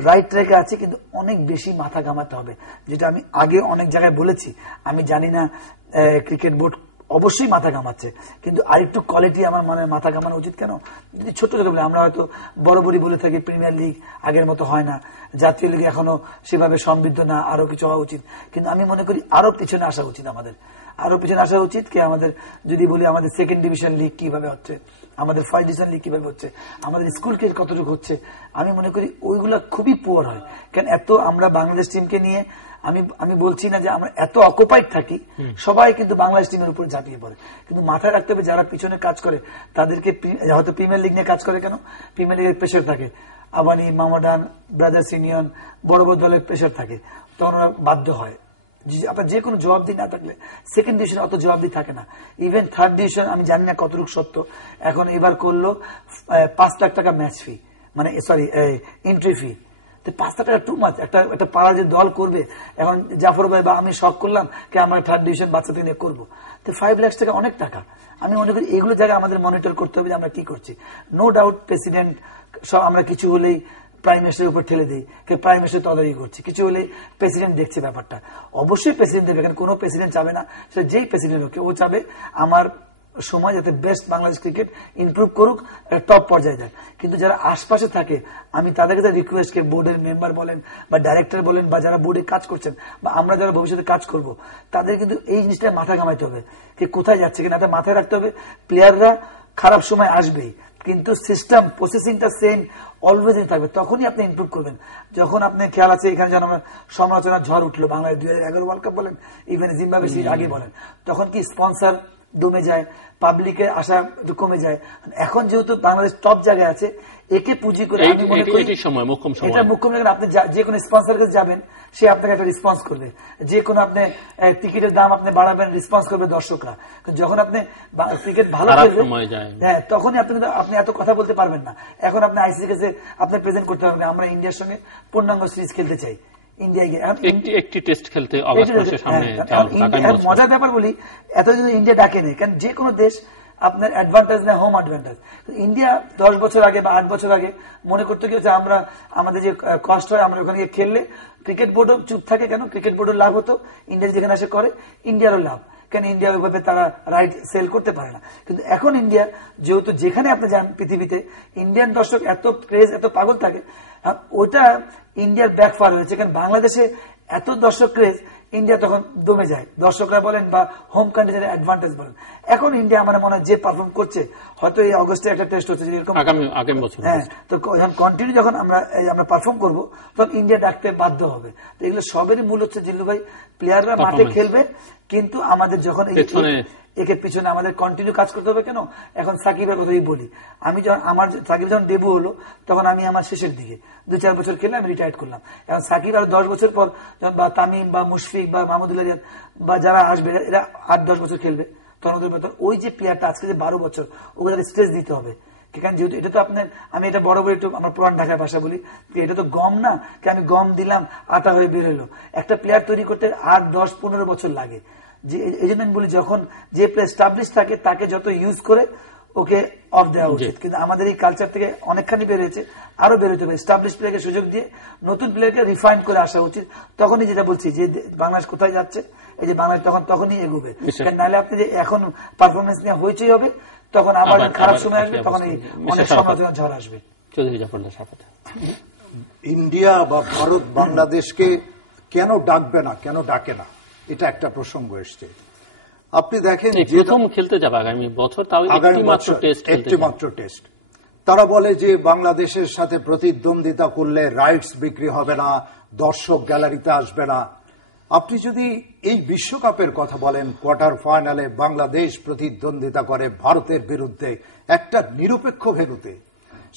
রাইট ট্র্যাকে আছি, কিন্তু অনেক বেশি মাথা ঘামাতে হবে। যেটা আমি আগে অনেক জায়গায় বলেছি, আমি জানি না ক্রিকেট বোর্ড অবশ্যই মাথা ঘামাচ্ছে, কিন্তু আরেকটু কোয়ালিটি আমার মনে মাথা ঘামানো উচিত। কেন, যদি ছোট ছোট বলে আমরা হয়তো বরাবরই বলে থাকি প্রিমিয়ার লিগ আগের মতো হয় না, জাতীয় লিগ এখনো সেভাবে সমৃদ্ধ না, আরো কিছু হওয়া উচিত। কিন্তু আমি মনে করি আরো পিছনে আসা উচিত, আমাদের আরো পিছনে আসা উচিত। কি আমাদের যদি বলি আমাদের সেকেন্ড ডিভিশন লিগ কিভাবে হচ্ছে, আমাদের ফার্স্ট ডিভিশন লিগ কিভাবে হচ্ছে, আমাদের স্কুল ক্রিকেট কতটুকু হচ্ছে, আমি মনে করি ওইগুলো খুবই পুয়ার হয়। কেন এত আমরা বাংলাদেশ টিমকে নিয়ে, আমি বলছি না যে আমরা এত অকুপাইড থাকি, সবাই কিন্তু বাংলাদেশ টিমের উপর ঝাঁপিয়ে পড়ে। কিন্তু মাথায় রাখতে হবে যারা পিছনে কাজ করে তাদেরকে, হয়তো প্রিমিয়ার লিগ নিয়ে কাজ করে, কেন প্রিমিয়ার লিগের প্রেশার থাকে, আবানি, মামাডান, ব্রাদার্স ইউনিয়ন, বড় বড় দলের প্রেশার থাকে, তখন ওরা বাধ্য হয়। আপনার যে কোনো জবাবদিহি না থাকলে সেকেন্ড ডিভিশনে অত জবাবদিহি থাকে না। ইভেন থার্ড ডিভিশন আমি জানি না কতটুকু সত্য, এখন এবার করলো 5 লাখ টাকা ম্যাচ ফি, মানে সরি এন্ট্রি ফি। 5 লাখ টাকা টু মাচ। একটা পাড়া যে দল করবে, এখন জাফর ভাই বা আমি শখ করলাম কি আমরা থার্ড ডিভিশন বাচ্চাদের নিয়ে করবো, তো 5 লাখ টাকা অনেক টাকা। আমি মনে করি এগুলো জায়গায় আমাদের মনিটর করতে হবে যে আমরা কি করছি। নো ডাউট প্রেসিডেন্ট সব আমরা কিছু হলেই প্রাইম মিনিস্টারের উপর ঠেলে দিই, প্রাইম মিনিস্টার তদারকি করছে, কিছু হলে প্রেসিডেন্ট দেখছে ব্যাপারটা। অবশ্যই প্রেসিডেন্ট দেখবে, কারণ কোনো প্রেসিডেন্ট চাবে না সেটা যেই প্রেসিডেন্ট হোক, ও চাবে আমার সময় যাতে বেস্ট বাংলাদেশ ক্রিকেট ইমপ্রুভ করুক, টপ পর্যায়ে যায়। কিন্তু যারা আশপাশে থাকে আমি তাদের কাছে রিকোয়েস্ট করি, বোর্ডের মেম্বার বলেন বা ডাইরেক্টর বলেন বা যারা বোর্ডে কাজ করছেন বা আমরা যারা ভবিষ্যতে কাজ করব, তাদের কিন্তু এই জিনিসটা মাথা ঘামাইতে হবে যে কোথায় যাচ্ছে কিনা। এটা মাথায় রাখতে হবে প্লেয়াররা খারাপ সময় আসবেই, কিন্তু সিস্টেম প্রসেসিংটা সেম অলওয়েজ থাকবে, তখনই আপনি ইমপ্রুভ করবেন। যখন আপনি খেয়াল আছে এখানে যেন আমরা সমালোচনার ঝড় উঠলো বাংলাদেশ 2011 ওয়ার্ল্ড কাপ বলেন, ইভেন জিম্বাবুয়ে সিরিজ আগে বলেন, তখন কি স্পন্সর দমে যায়, পাবলিকের আশা একটু কমে যায়। এখন যেহেতু বাংলাদেশ টপ জায়গায় আছে, একে পুঁজি করে আমি মনে করি এটা মুখ্যম। আপনি যে কোনো স্পন্সর কাছে যাবেন, সে আপনাকে একটা রেসপন্স করবে। যে কোনো আপনি টিকিটের দাম আপনি বাড়াবেন, রেসপন্স করবে দর্শকরা। যখন আপনি ক্রিকেট ভালো খেলবেন, হ্যাঁ, তখনই আপনি এত কথা বলতে পারবেন না। এখন আপনি আইসিসির কাছে আপনি প্রেজেন্ট করতে পারবেন আমরা ইন্ডিয়ার সঙ্গে পূর্ণাঙ্গ সিরিজ খেলতে চাই, ইন্ডিয়া গিয়ে একটি টেস্ট খেলতে মজার ব্যাপার বলি, এত যদি ইন্ডিয়া ডাকে নেই, কারণ যে কোনো দেশ আপনার অ্যাডভান্টেজ নেয়, হোম অ্যাডভান্টেজ। ইন্ডিয়া 10 বছর আগে বা 8 বছর আগে মনে করতে কি হচ্ছে, আমরা আমাদের যে কষ্ট হয় আমরা ওখানে গিয়ে খেললে ক্রিকেট বোর্ডও চুপ থাকে, কেন ক্রিকেট বোর্ডের লাভ হতো, ইন্ডিয়া যেখানে এসে করে ইন্ডিয়ারও লাভ, কেন ইন্ডিয়া ওইভাবে তারা রাইট সেল করতে পারে না। কিন্তু এখন ইন্ডিয়া যেহেতু যেখানে আপনি যান পৃথিবীতে, ইন্ডিয়ান দর্শক এত ক্রেজ, এত পাগল থাকে, ওটা ইন্ডিয়ার ব্যাকফার হয়েছে। কারণ বাংলাদেশে এত দর্শক ক্রেজ, ইন্ডিয়া তখন দমে যায়, দর্শকরা বলেন বা হোম কান্ট্রির অ্যাডভান্টেজ বলেন। এখন ইন্ডিয়া আমার মনে হয় যে পারফর্ম করছে, হয়তো এই অগস্টে একটা টেস্ট হচ্ছে এরকম, হ্যাঁ, তো কন্টিনিউ যখন আমরা পারফর্ম করবো তখন ইন্ডিয়া ডাকতে বাধ্য হবে। তো এগুলো সবেরই মূল হচ্ছে জিল্লু ভাই, প্লেয়াররা মাঠে খেলবে, কিন্তু আমাদের যখন একে পিছনে আমাদের কন্টিনিউ কাজ করতে হবে। কেন এখন সাকিবের কথাই বলি, আমি যখন আমার সাকিব যখন ডেবু হলো, তখন আমি আমার শেষের দিকে 2-4 বছর খেললাম, আমি রিটায়ার করলাম। এখন সাকিব আর 10 বছর পর যখন বা তামিম বা মুশফিক বা মাহমুদুল্লাহ রিয়াদ বা যারা আসবে, এরা 8-10 বছর খেলবে, তখন ওই যে প্লেয়ারটা আজকে যে 12 বছর, ওকে স্ট্রেস দিতে হবে। কারণ যেহেতু এটা তো আপনার, আমি এটা বড় বড় একটু আমার পুরান ঢাকার ভাষা বলি, এটা তো গম না, আমি গম দিলাম আটা হয়ে বের হলো। একটা প্লেয়ার তৈরি করতে 8-10-15 বছর লাগে। এই জন্য আমি বলি, যখন যে প্লেয়ার এস্টাবলিশ থাকে তাকে যত ইউজ করে ওকে অফ দেওয়া উচিত। কিন্তু আমাদের এই কালচার থেকে অনেকখানি বের হয়েছে, আরো বের হতে হবে। এস্টাবলিশ প্লেয়ারকে সুযোগ দিয়ে নতুন প্লেয়ারকে রিফাইন করে আসা উচিত। তখনই যেটা বলছি যে বাংলাদেশ কোথায় যাচ্ছে, এই যে বাংলাদেশ তখনই এগোবে। নাহলে আপনি যে এখন পারফরমেন্স নিয়ে হইচই হবে, তখন আবার খারাপ সময় আসবে, তখন অনেক সমালোচনার ঝড় আসবে। ইন্ডিয়া বা ভারত বাংলাদেশকে কেন ডাকবে না, কেন ডাকে না, এটা একটা প্রসঙ্গ এসছে। আপনি দেখেন প্রথম খেলতে যাবে আগামী বছর, তাও একটি মাত্র টেস্ট। তারা বলে যে বাংলাদেশের সাথে প্রতিদ্বন্দ্বিতা করলে রাইটস বিক্রি হবে না, দর্শক গ্যালারিতে আসবে না। আপনি যদি এই বিশ্বকাপের কথা বলেন, কোয়ার্টার ফাইনালে বাংলাদেশ প্রতিদ্বন্দ্বিতা করে ভারতের বিরুদ্ধে একটা নিরপেক্ষ ভেন্যুতে,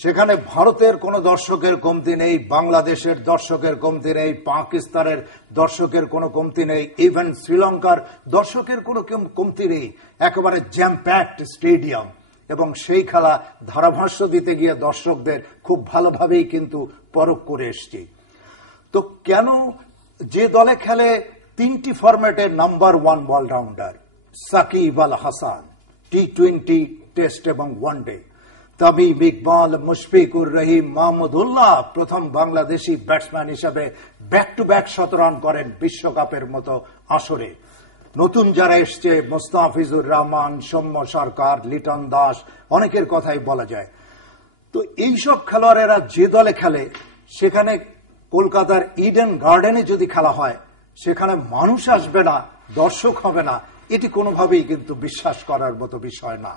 সেখানে ভারতের কোন দর্শকের কমতি নেই, বাংলাদেশের দর্শকের কমতি নেই, পাকিস্তানের দর্শকের কোনো কমতি নেই, ইভেন শ্রীলঙ্কার দর্শকের কোনো কমতি নেই, একেবারে জ্যাম প্যাকড স্টেডিয়াম। এবং সেই খেলা ধারাভাষ্য দিতে গিয়ে দর্শকদের খুব ভালোভাবেই কিন্তু পরখ করে এসছি। তো কেন যে দলে খেলে 3টি ফরম্যাটের number 1 allrounder Shakib Al Hasan, টি-20, test এবং ওয়ানডে, তামিম ইকবাল, মুশফিকুর রহিম, মাহমুদুল্লাহ প্রথম বাংলাদেশি ব্যাটসম্যান হিসেবে ব্যাক টু ব্যাক 100 রান করেন বিশ্বকাপের মতো আসরে। নতুন যারা এসছে মোস্তাফিজুর রহমান, সৌম্য সরকার, লিটন দাস, অনেকের কথাই বলা যায়। তো এইসব খেলোয়াড়েরা যে দলে খেলে, সেখানে কলকাতার ইডেন গার্ডেনে যদি খেলা হয়, সেখানে মানুষ আসবে না, দর্শক হবে না, এটি কোনোভাবেই কিন্তু বিশ্বাস করার মতো বিষয় না।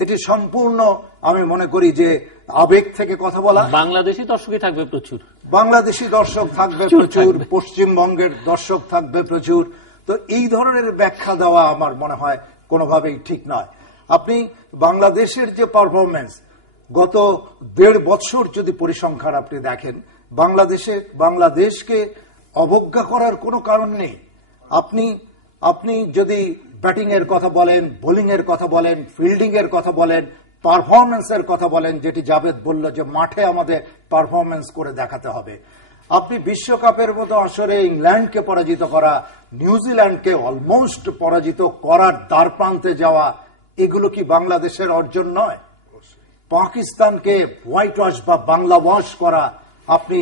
এটি সম্পূর্ণ আমি মনে করি যে আবেগ থেকে কথা বলা। বাংলাদেশি দর্শকই থাকবে প্রচুর, বাংলাদেশি দর্শক থাকবে প্রচুর, পশ্চিমবঙ্গের দর্শক থাকবে প্রচুর। তো এই ধরনের ব্যাখ্যা দেওয়া আমার মনে হয় কোনোভাবেই ঠিক নয়। আপনি বাংলাদেশের যে পারফরমেন্স গত 1.5 বছর যদি পরিসংখ্যান আপনি দেখেন, বাংলাদেশকে অবজ্ঞা করার কোনো কারণ নেই। আপনি যদি ব্যাটিং এর কথা বলেন, বোলিং এর কথা বলেন, ফিল্ডিং এর কথা বলেন, পারফরমেন্সের কথা বলেন, যেটি জাভেদ বলল যে মাঠে আমাদের পারফরমেন্স করে দেখাতে হবে। আপনি বিশ্বকাপের মতো আসরে ইংল্যান্ডকে পরাজিত করা, নিউজিল্যান্ডকে অলমোস্ট পরাজিত করার দ্বার প্রান্তে যাওয়া, এগুলো কি বাংলাদেশের অর্জন নয়? পাকিস্তানকে হোয়াইট ওয়াশ বা বাংলা ওয়াশ করা, আপনি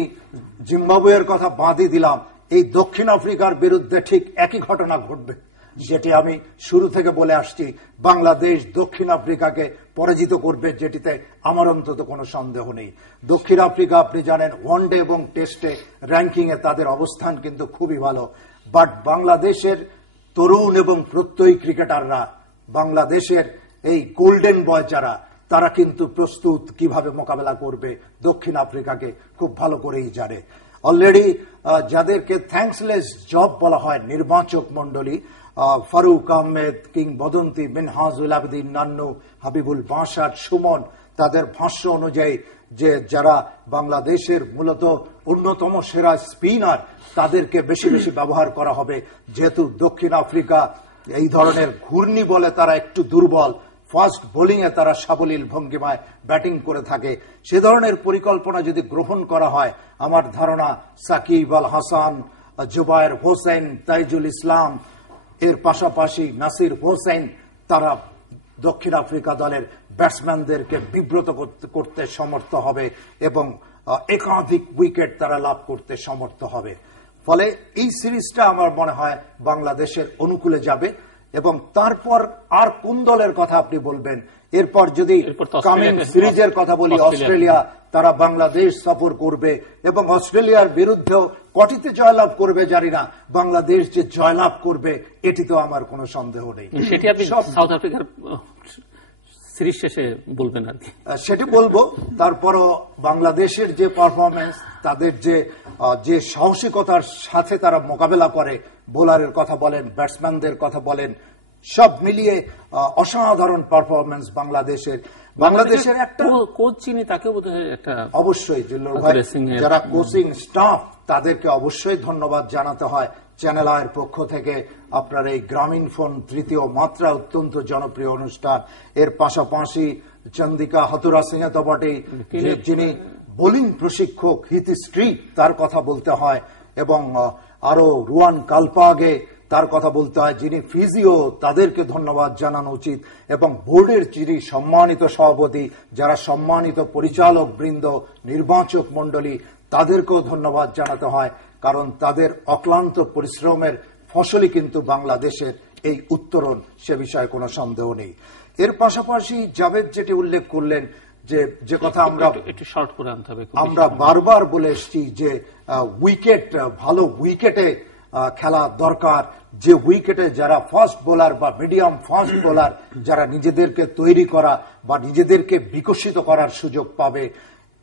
জিম্বাবুয়ের কথা বাদই দিলাম, এই দক্ষিণ আফ্রিকার বিরুদ্ধে ঠিক একই ঘটনা ঘটবে, যেটি আমি শুরু থেকে বলে আসছি। বাংলাদেশ দক্ষিণ আফ্রিকাকে পরাজিত করবে, যেটিতে আমার অন্তত কোনো সন্দেহ নেই। দক্ষিণ আফ্রিকা আপনি জানেন ওয়ানডে এবং টেস্টে র্যাঙ্কিং এ তাদের অবস্থান কিন্তু খুবই ভালো, বাট বাংলাদেশের তরুণ এবং প্রত্যয়ী ক্রিকেটাররা, বাংলাদেশের এই গোল্ডেন বয় যারা, তারা কিন্তু প্রস্তুত কিভাবে মোকাবেলা করবে দক্ষিণ আফ্রিকাকে খুব ভালো করেই জানে। অলরেডি যাদেরকে থ্যাঙ্কসলেস জব বলা হয় নির্বাচক মন্ডলী, ফারুক আহমেদ, কিংবদন্তি মিনহাজুল আবেদিন নান্নু, হাবিবুল বাসার, সুমন, তাদের ভাষ্য অনুযায়ী যে যারা বাংলাদেশের মূলত অন্যতম সেরা স্পিনার, তাদেরকে বেশি বেশি ব্যবহার করা হবে। যেহেতু দক্ষিণ আফ্রিকা এই ধরনের ঘূর্ণি বলে তারা একটু দুর্বল, ফাস্ট বোলিং এ তারা সাবলীল ভঙ্গিমায় ব্যাটিং করে থাকে, সে ধরনের পরিকল্পনা যদি গ্রহণ করা হয়, আমার ধারণা সাকিব আল হাসান, জুবায়ের হোসেন, তাইজুল ইসলাম, এর পাশাপাশি নাসির হোসেন, তারা দক্ষিণ আফ্রিকা দলের ব্যাটসম্যানদেরকে বিব্রত করতে সমর্থ হবে এবং একাধিক উইকেট তারা লাভ করতে সমর্থ হবে। ফলে এই সিরিজটা আমার মনে হয় বাংলাদেশের অনুকূলে যাবে। এবং তারপর আর কোন দলের কথা আপনি বলবেন? এরপর যদি কামিং সিরিজের কথা বলি, অস্ট্রেলিয়া, তারা বাংলাদেশ সফর করবে এবং অস্ট্রেলিয়ার বিরুদ্ধেও কটিতে জয়লাভ করবে জানি না, বাংলাদেশ যে জয়লাভ করবে এটি তো আমার কোনো সন্দেহ নেই। সেটি আপনি সাউথ আফ্রিকার সিরিজ শেষে বলবেন আর কি, সেটি বলবো। তারপরও বাংলাদেশের যে পারফরমেন্স, তাদের যে সাহসিকতার সাথে তারা মোকাবেলা করে, বোলারের কথা বলেন, ব্যাটসম্যানদের কথা বলেন, সব মিলিয়ে অসাধারণ পারফরমেন্স বাংলাদেশের একটা কোচ চিনি, তাকে বোধহয় একটা অবশ্যই যারা কোচিং স্টাফ, তাদেরকে অবশ্যই ধন্যবাদ জানাতে হয়। চ্যানেল আয়ের পক্ষ থেকে আপনার এই গ্রামীণ ফোন তৃতীয় মাত্রা অত্যন্ত জনপ্রিয় অনুষ্ঠান, এর পাশাপাশি চন্দিকা হাতুরা সিংহ তো বটেই, যিনি বোলিং প্রশিক্ষক, হিতশ্রী, তার কথা বলতে হয়, এবং আরো রুয়ান কালপাগে, তার কথা বলতে হয়, যিনি ফিজিও, তাদেরকে ধন্যবাদ জানানো উচিত, এবং বোর্ডের যিনি সম্মানিত সভাপতি, যারা সম্মানিত পরিচালক বৃন্দ, নির্বাচক মন্ডলী, তাদেরকেও ধন্যবাদ জানাতে হয়, কারণ তাদের অক্লান্ত পরিশ্রমের ফসলই কিন্তু বাংলাদেশের এই উত্তরণ, সে বিষয়ে কোনো সন্দেহ নেই। এর পাশাপাশি জাভেদ যেটি উল্লেখ করলেন, যে কথা আমরা বারবার বলে এসেছি, যে উইকেট, ভালো উইকেটে খেলা দরকার, যে উইকেটে যারা ফাস্ট বোলার বা মিডিয়াম ফাস্ট বোলার, যারা নিজেদেরকে তৈরি করা বা নিজেদেরকে বিকশিত করার সুযোগ পাবে,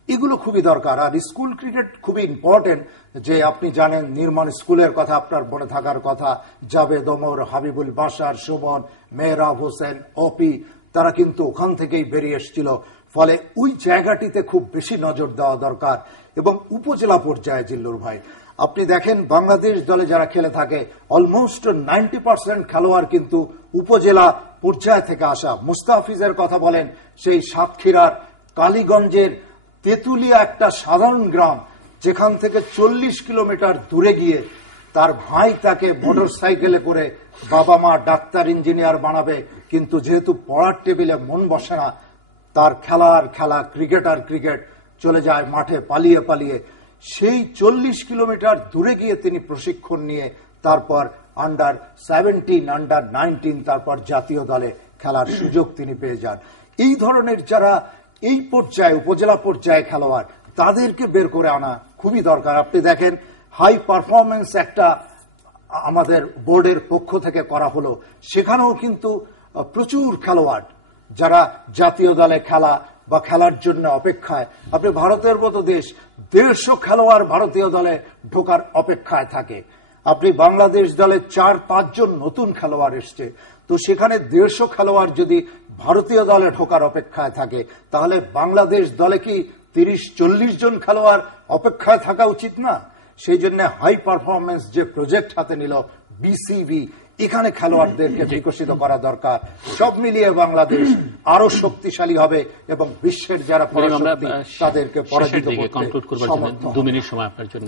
এগুলো খুবই দরকার। আর স্কুল ক্রিকেট খুবই ইম্পর্টেন্ট, যে আপনি জানেন নির্মাণ স্কুলের কথা আপনার মনে থাকার কথা, জাভেদ ওমর, হাবিবুল বাসার, সুমন, মেহরাব হোসেন, অপি, তারা কিন্তু ওখান থেকেই বেরিয়ে এসেছিল। ফলে ওই জায়গাটিতে খুব বেশি নজর দেওয়া দরকার। এবং উপজেলা পর্যায়ে জিল্লুর ভাই, আপনি দেখেন বাংলাদেশ দলে যারা খেলে থাকে, অলমোস্ট 90% খেলোয়াড় কিন্তু উপজেলা পর্যায় থেকে আসা। মুস্তাফিজের কথা বলেন, সেই সাতক্ষীরার কালীগঞ্জের তেতুলিয়া একটা সাধারণ গ্রাম, যেখান থেকে 40 কিলোমিটার দূরে গিয়ে তার ভাই তাকে মোটর সাইকেলে করে বাবা মা ডাক্তার ইঞ্জিনিয়ার বানাবে, কিন্তু যেহেতু পড়ার টেবিলে মন বসে না, তার খেলা ক্রিকেট চলে যায় মাঠে পালিয়ে পালিয়ে। সেই 40 কিলোমিটার দূরে গিয়ে তিনি প্রশিক্ষণ নিয়ে তারপর আন্ডার 17, আন্ডার 19, তারপর জাতীয় দলে খেলার সুযোগ তিনি পেয়ে যান। এই ধরনের যারা এই পর্যায়ে উপজেলা পর্যায়ে খেলোয়াড়, তাদেরকে বের করে আনা খুবই দরকার। আপনি দেখেন হাই পারফরমেন্স একটা আমাদের বোর্ডের পক্ষ থেকে করা হলো, সেখানেও কিন্তু প্রচুর খেলোয়াড় যারা জাতীয় দলে খেলা বা খেলার জন্য অপেক্ষায়। আপনি ভারতের মতো দেশ, 150 খেলোয়াড় ভারতীয় দলে ঢোকার অপেক্ষায় থাকে। আপনি বাংলাদেশ দলে 4-5 জন নতুন খেলোয়াড় এসছে, তো সেখানে 150 খেলোয়াড় যদি ভারতীয় দলে ঢোকার অপেক্ষায় থাকে, তাহলে বাংলাদেশ দলে কি 30-40 জন খেলোয়াড় অপেক্ষায় থাকা উচিত না? সেই জন্য হাই পারফরমেন্স যে প্রজেক্ট হাতে নিল বিসিবি, এখানে খেলোয়াড়দেরকে বিকশিত করা দরকার। সব মিলিয়ে বাংলাদেশ আরো শক্তিশালী হবে এবং বিশ্বের যারা পরাশক্তি তাদেরকে পরাজিত করতে সমর্থ হবে। 2 মিনিট সময় আপনার জন্য।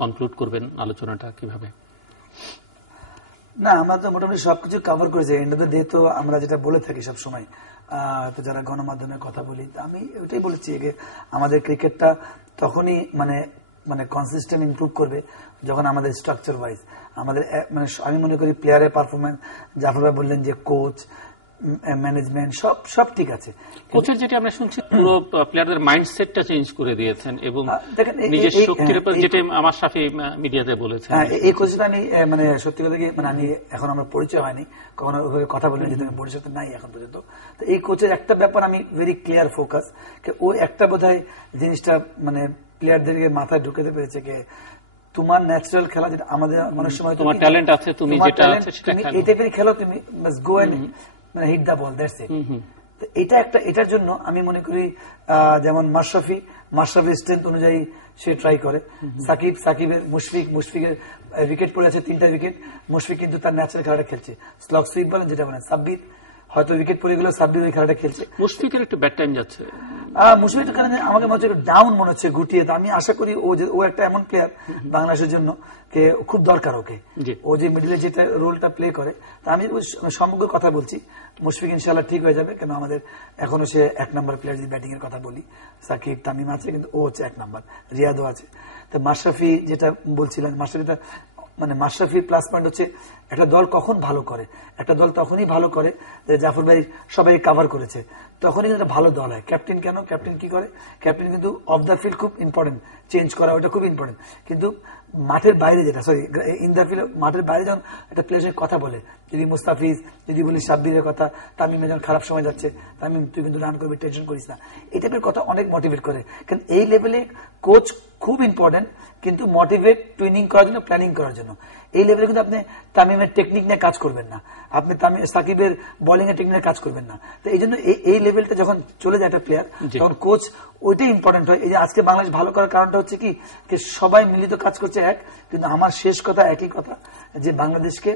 কনক্লুড করবেন আলোচনাটা কিভাবে? না, আমরা তো মোটামুটি সবকিছু কভার করেছি। এন্ড অফ দ্য ডে তো আমরা যেটা বলে থাকি সবসময়, তো যারা গণমাধ্যমে কথা বলি, আমি ওইটাই বলেছি যে আমাদের ক্রিকেটটা তখনই মানে কনসিস্টেন্ট ইমপ্রুভ করবে যখন আমাদের স্ট্রাকচার ওয়াইজ আমাদের আমি মনে করি প্লেয়ারের পারফরমেন্স, জাফর ভাই বললেন যে কোচ ম্যানেজমেন্ট সব ঠিক আছে। কোচের যেটা আমরা শুনছি, পুরো প্লেয়ারদের মাইন্ডসেটটা চেঞ্জ করে দিয়েছেন এবং নিজের শক্তির উপর, যেটা আমার সাথে মিডিয়াতে বলেছেন। এই কোচটা আমি সত্যি কথা কি আমি এখন আমার পরিচয় হয়নি, কখনো ওইভাবে কথা বলিনি, যেহেতু আমি বোর্ডের সাথে নাই এখন পর্যন্ত। তো এই কোচের একটা ব্যাপার আমি ভেরি ক্লিয়ার ফোকাস, ও একটা বোধহয় জিনিসটা প্লেয়ারদেরকে মাথায় ঢুকাতে পেরেছে যে তোমার ন্যাচারাল খেলা, যেটা আমাদের অনেক সময় তোমার ট্যালেন্ট আছে, তুমি যেটা আছে সেটা খেলো, এই টাইপের খেলো, তুমি বাস go and hit the ball, that's it. এটা একটা, এটার জন্য আমি মনে করি যেমন মাশরাফির স্ট্রেংথ অনুযায়ী সে ট্রাই করে। সাকিবের মুশফিকের উইকেট পড়ে আছে 3টা উইকেট, মুশফিক কিন্তু তার ন্যাচারাল খেলাটা খেলছে, স্লগ সুইপ বলেন যেটা বলেন। সাব্বির হয়তো উইকেট পড়ে গেল, সাব্বির ওই খেলাটা খেলছে। মুশফিকের একটু ব্যাড টাইম যাচ্ছে, মুশফিকের কারণে আমাকে মনে হচ্ছে একটু ডাউন মনে হচ্ছে, গুটিয়ে। আমি আশা করি ও একটা এমন প্লেয়ার বাংলাদেশের জন্য কে খুব দরকার ওকে, ও যে মিডলে যেটা রোলটা প্লে করে। তা আমি সমগ্র কথা বলছি, মুশফিক ইনশাআল্লাহ ঠিক হয়ে যাবে, কেন আমাদের এখনো সে 1 নম্বর প্লেয়ার। যদি ব্যাটিং এর কথা বলি, সাকিব তামিম আছে, কিন্তু ও হচ্ছে 1 নম্বর, রিয়াদও আছে। তো মাশরাফি যেটা বলছিলেন, মাশরাফির প্লাস পয়েন্ট হচ্ছে একটা দল কখন ভালো করে, একটা দল তখনই ভালো করে যে জাফর ভাই সবাই কাভার করেছে, তখনই কিন্তু ভালো দল হয়। ক্যাপ্টেন কেন, ক্যাপ্টেন কি করে, ক্যাপ্টেন কিন্তু অফ দ্য ফিল্ড খুব ইম্পর্টেন্ট, চেঞ্জ করা ওটা খুব ইম্পর্টেন্ট, কিন্তু মাঠের বাইরে যেটা ইন দ্য ফিল্ড, মাঠের বাইরে যখন একটা প্লেয়ারের সঙ্গে কথা বলে, যদি মুস্তাফিজ, যদি বলি সাব্বিরের কথা, তামিমের যখন খারাপ সময় যাচ্ছে, তামিম তুই কিন্তু রান করবি, টেনশন করিস না, এই টাইপের কথা অনেক মোটিভেট করে। কারণ এই লেভেলে কোচ খুব ইম্পর্টেন্ট, কিন্তু মোটিভেট টুইনিং করার জন্য, প্ল্যানিং করার জন্য। এই লেভেলে কিন্তু আপনি তামিমের টেকনিক নিয়ে কাজ করবেন না, আপনি সাকিবের বোলিং এর টেকনিক নিয়ে কাজ করবেন না। তো এই জন্য এই লেভেলটা যখন চলে যায় একটা প্লেয়ার, তখন কোচ ওইটাই ইম্পর্টেন্ট হয়। এই যে আজকে বাংলাদেশ ভালো করার কারণটা হচ্ছে কি, সবাই মিলিত কাজ করছে এক, কিন্তু আমার শেষ কথা একই কথা, যে বাংলাদেশকে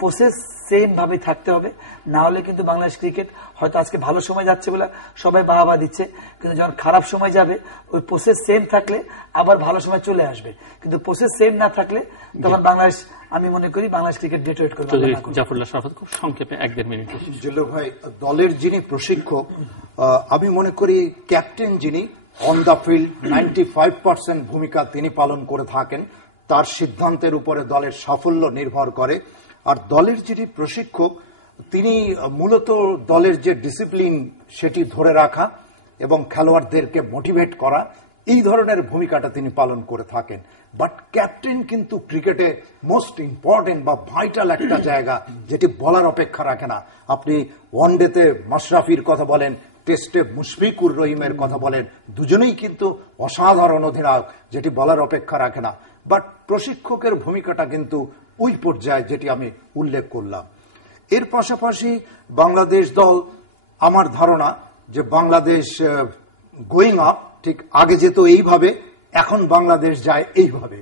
প্রসেস সেম ভাবে থাকতে হবে, না হলে কিন্তু বাংলাদেশ ক্রিকেট হয়তো আজকে ভালো সময় যাচ্ছে বলে সবাই বাহবা দিচ্ছে, কিন্তু যখন খারাপ সময় যাবে, ওই প্রসেস সেম থাকলে আবার ভালো সময় চলে আসবে, কিন্তু প্রসেস সেম না থাকলে তখন বাংলাদেশ, আমি মনে করি বাংলাদেশ ক্রিকেট ডেটোরেট করবে। জাফরুল্লাহ শরাফত, খুব সংক্ষেপে 1-1.5 মিনিট। জিল্লুর ভাই, দলের যিনি প্রশিক্ষক, আমি মনে করি ক্যাপ্টেন যিনি অন দ্য ফিল্ড 95% ভূমিকা তিনি পালন করে থাকেন, তার সিদ্ধান্তের উপরে দলের সাফল্য নির্ভর করে। আর দলের যিনি প্রশিক্ষক, তিনি মূলত দলের যে ডিসিপ্লিন সেটি ধরে রাখা এবং খেলোয়াড়দেরকে মোটিভেট করা, এই ধরনের ভূমিকাটা তিনি পালন করে থাকেন। বাট ক্যাপ্টেন কিন্তু ক্রিকেটে মোস্ট ইম্পর্টেন্ট বা ভাইটাল একটা জায়গা, যেটি বলার অপেক্ষা রাখে না। আপনি ওয়ানডেতে মাশরাফির কথা বলেন, টেস্টে মুশফিকুর রহিমের কথা বলেন, দুজনেই কিন্তু অসাধারণ অধিনায়ক, যেটি বলার অপেক্ষা রাখে না। বাট প্রশিক্ষকের ভূমিকাটা কিন্তু ওই পর্যায়ে, যেটি আমি উল্লেখ করলাম। এর পাশাপাশি বাংলাদেশ দল, আমার ধারণা যে বাংলাদেশ গোয়িং আপ, ঠিক আগে যেত এইভাবে, এখন বাংলাদেশ যায় এইভাবে,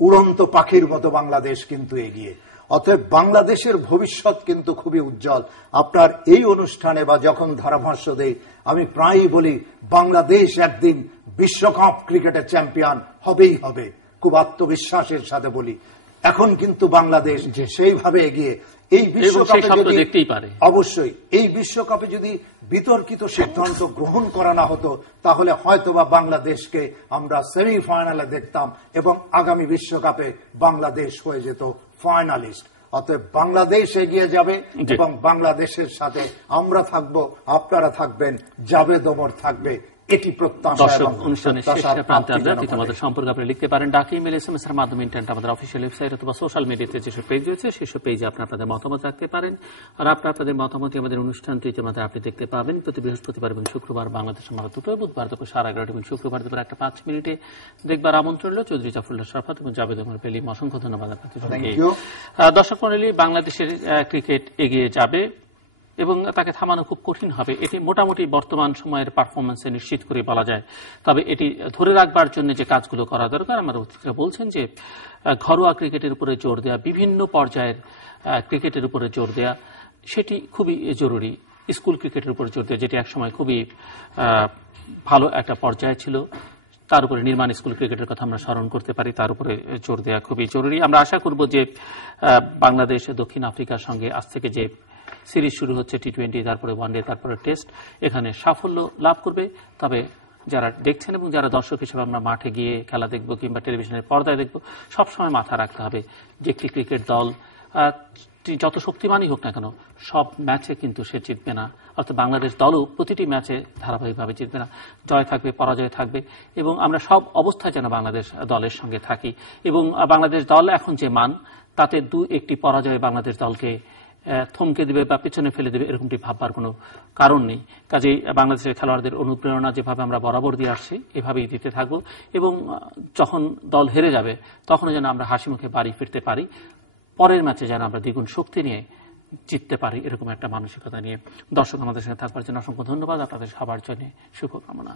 উড়ন্ত পাখির মতো বাংলাদেশ কিন্তু এগিয়ে। অতএব বাংলাদেশের ভবিষ্যৎ কিন্তু খুবই উজ্জ্বল। আপনার এই অনুষ্ঠানে বা যখন ধারাভাষ্য দেই, আমি প্রায়ই বলি বাংলাদেশ একদিন বিশ্বকাপ ক্রিকেটের চ্যাম্পিয়ন হবেই হবে। খুব আত্মবিশ্বাসের সাথে বলি, এখন কিন্তু বাংলাদেশ সেইভাবে এগিয়ে এই বিশ্বকাপে যদি দেখতেই পারে, অবশ্যই এই বিশ্বকাপে যদি বিতর্কিত সিদ্ধান্ত গ্রহণ করা না হতো তাহলে হয়তোবা বাংলাদেশকে আমরা সেমিফাইনালে দেখতাম এবং আগামী বিশ্বকাপে বাংলাদেশ হয়ে যেত ফাইনালিস্ট। অতএব বাংলাদেশ এগিয়ে যাবে এবং বাংলাদেশের সাথে আমরা থাকব, আপনারা থাকবেন, জাভেদ ওমর থাকবে, এটি প্রত্যাশা। দর্শক, অনুষ্ঠানের শেষে প্রান্তে আমাদের সম্পর্কে আপনি লিখতে পারেন ডাক, ইমেল, SMS এর মাধ্যমে, ইন্টারনেট, আমাদের অফিসিয়াল ওয়েবসাইট অথবা সোশ্যাল মিডিয়াতে যেসব পেজ রয়েছে সেসব পেজে আপনাদের মতামত রাখতে পারেন। আর আপনাদের মতামত আমাদের অনুষ্ঠানটি ইতিমধ্যে আপনি দেখতে পাবেন প্রতি বৃহস্পতিবার এবং শুক্রবার বাংলাদেশ আমার দুটো, বুধবার দুপুর 11:30 এবং শুক্রবার দুপুর 1:05 দেখবার আমন্ত্রণ রইল। চৌধুরী জাফরুল্লাহ শরাফত এবং জাভেদ ওমর পেলিম, অসংখ্য ধন্যবাদ আপনাদের। দর্শক মণ্ডলী, বাংলাদেশের ক্রিকেট এগিয়ে যাবে এবং তাকে থামানো খুব কঠিন হবে, এটি মোটামুটি বর্তমান সময়ের পারফরমেন্সে নিশ্চিত করে বলা যায়। তবে এটি ধরে রাখবার জন্য যে কাজগুলো করা দরকার, আমার অতিথিরা বলছেন যে ঘরোয়া ক্রিকেটের উপরে জোর দেওয়া, বিভিন্ন পর্যায়ের ক্রিকেটের উপরে জোর দেওয়া, সেটি খুবই জরুরি। স্কুল ক্রিকেটের উপরে জোর দেওয়া, যেটি একসময় খুবই ভালো একটা পর্যায়ে ছিল, তার উপরে নির্মাণ স্কুল ক্রিকেটের কথা আমরা স্মরণ করতে পারি, তার উপরে জোর দেওয়া খুবই জরুরি। আমরা আশা করব যে বাংলাদেশ দক্ষিণ আফ্রিকার সঙ্গে আজ থেকে যে সিরিজ শুরু হচ্ছে, T20, তারপরে ওয়ানডে, তারপরে টেস্ট, এখানে সাফল্য লাভ করবে। তবে যারা দেখছেন এবং যারা দর্শক হিসেবে আমরা মাঠে গিয়ে খেলা দেখব কিংবা টেলিভিশনের পর্দায় দেখব, সবসময় মাথা রাখতে হবে যে একটি ক্রিকেট দল যত শক্তিমানই হোক না কেন, সব ম্যাচে কিন্তু সে জিতবে না। অর্থাৎ বাংলাদেশ দলও প্রতিটি ম্যাচে ধারাবাহিকভাবে জিতবে না, জয় থাকবে, পরাজয় থাকবে, এবং আমরা সব অবস্থায় যেন বাংলাদেশ দলের সঙ্গে থাকি। এবং বাংলাদেশ দল এখন যে মান, তাতে 2-1টি পরাজয় বাংলাদেশ দলকে থমকে দেবে বা পিছনে ফেলে দেবে এরকমটি ভাববার কোনো কারণ নেই। কাজেই বাংলাদেশের খেলোয়াড়দের অনুপ্রেরণা যেভাবে আমরা বরাবর দিয়ে আসছি এভাবেই দিতে থাকবো, এবং যখন দল হেরে যাবে তখনও যেন আমরা হাসি মুখে বাড়ি ফিরতে পারি, পরের ম্যাচে যেন আমরা দ্বিগুণ শক্তি নিয়ে জিততে পারি, এরকম একটা মানসিকতা নিয়ে। দর্শক, আমাদের সঙ্গে থাকবার জন্য অসংখ্য ধন্যবাদ, আপনাদের সবার জন্য শুভকামনা।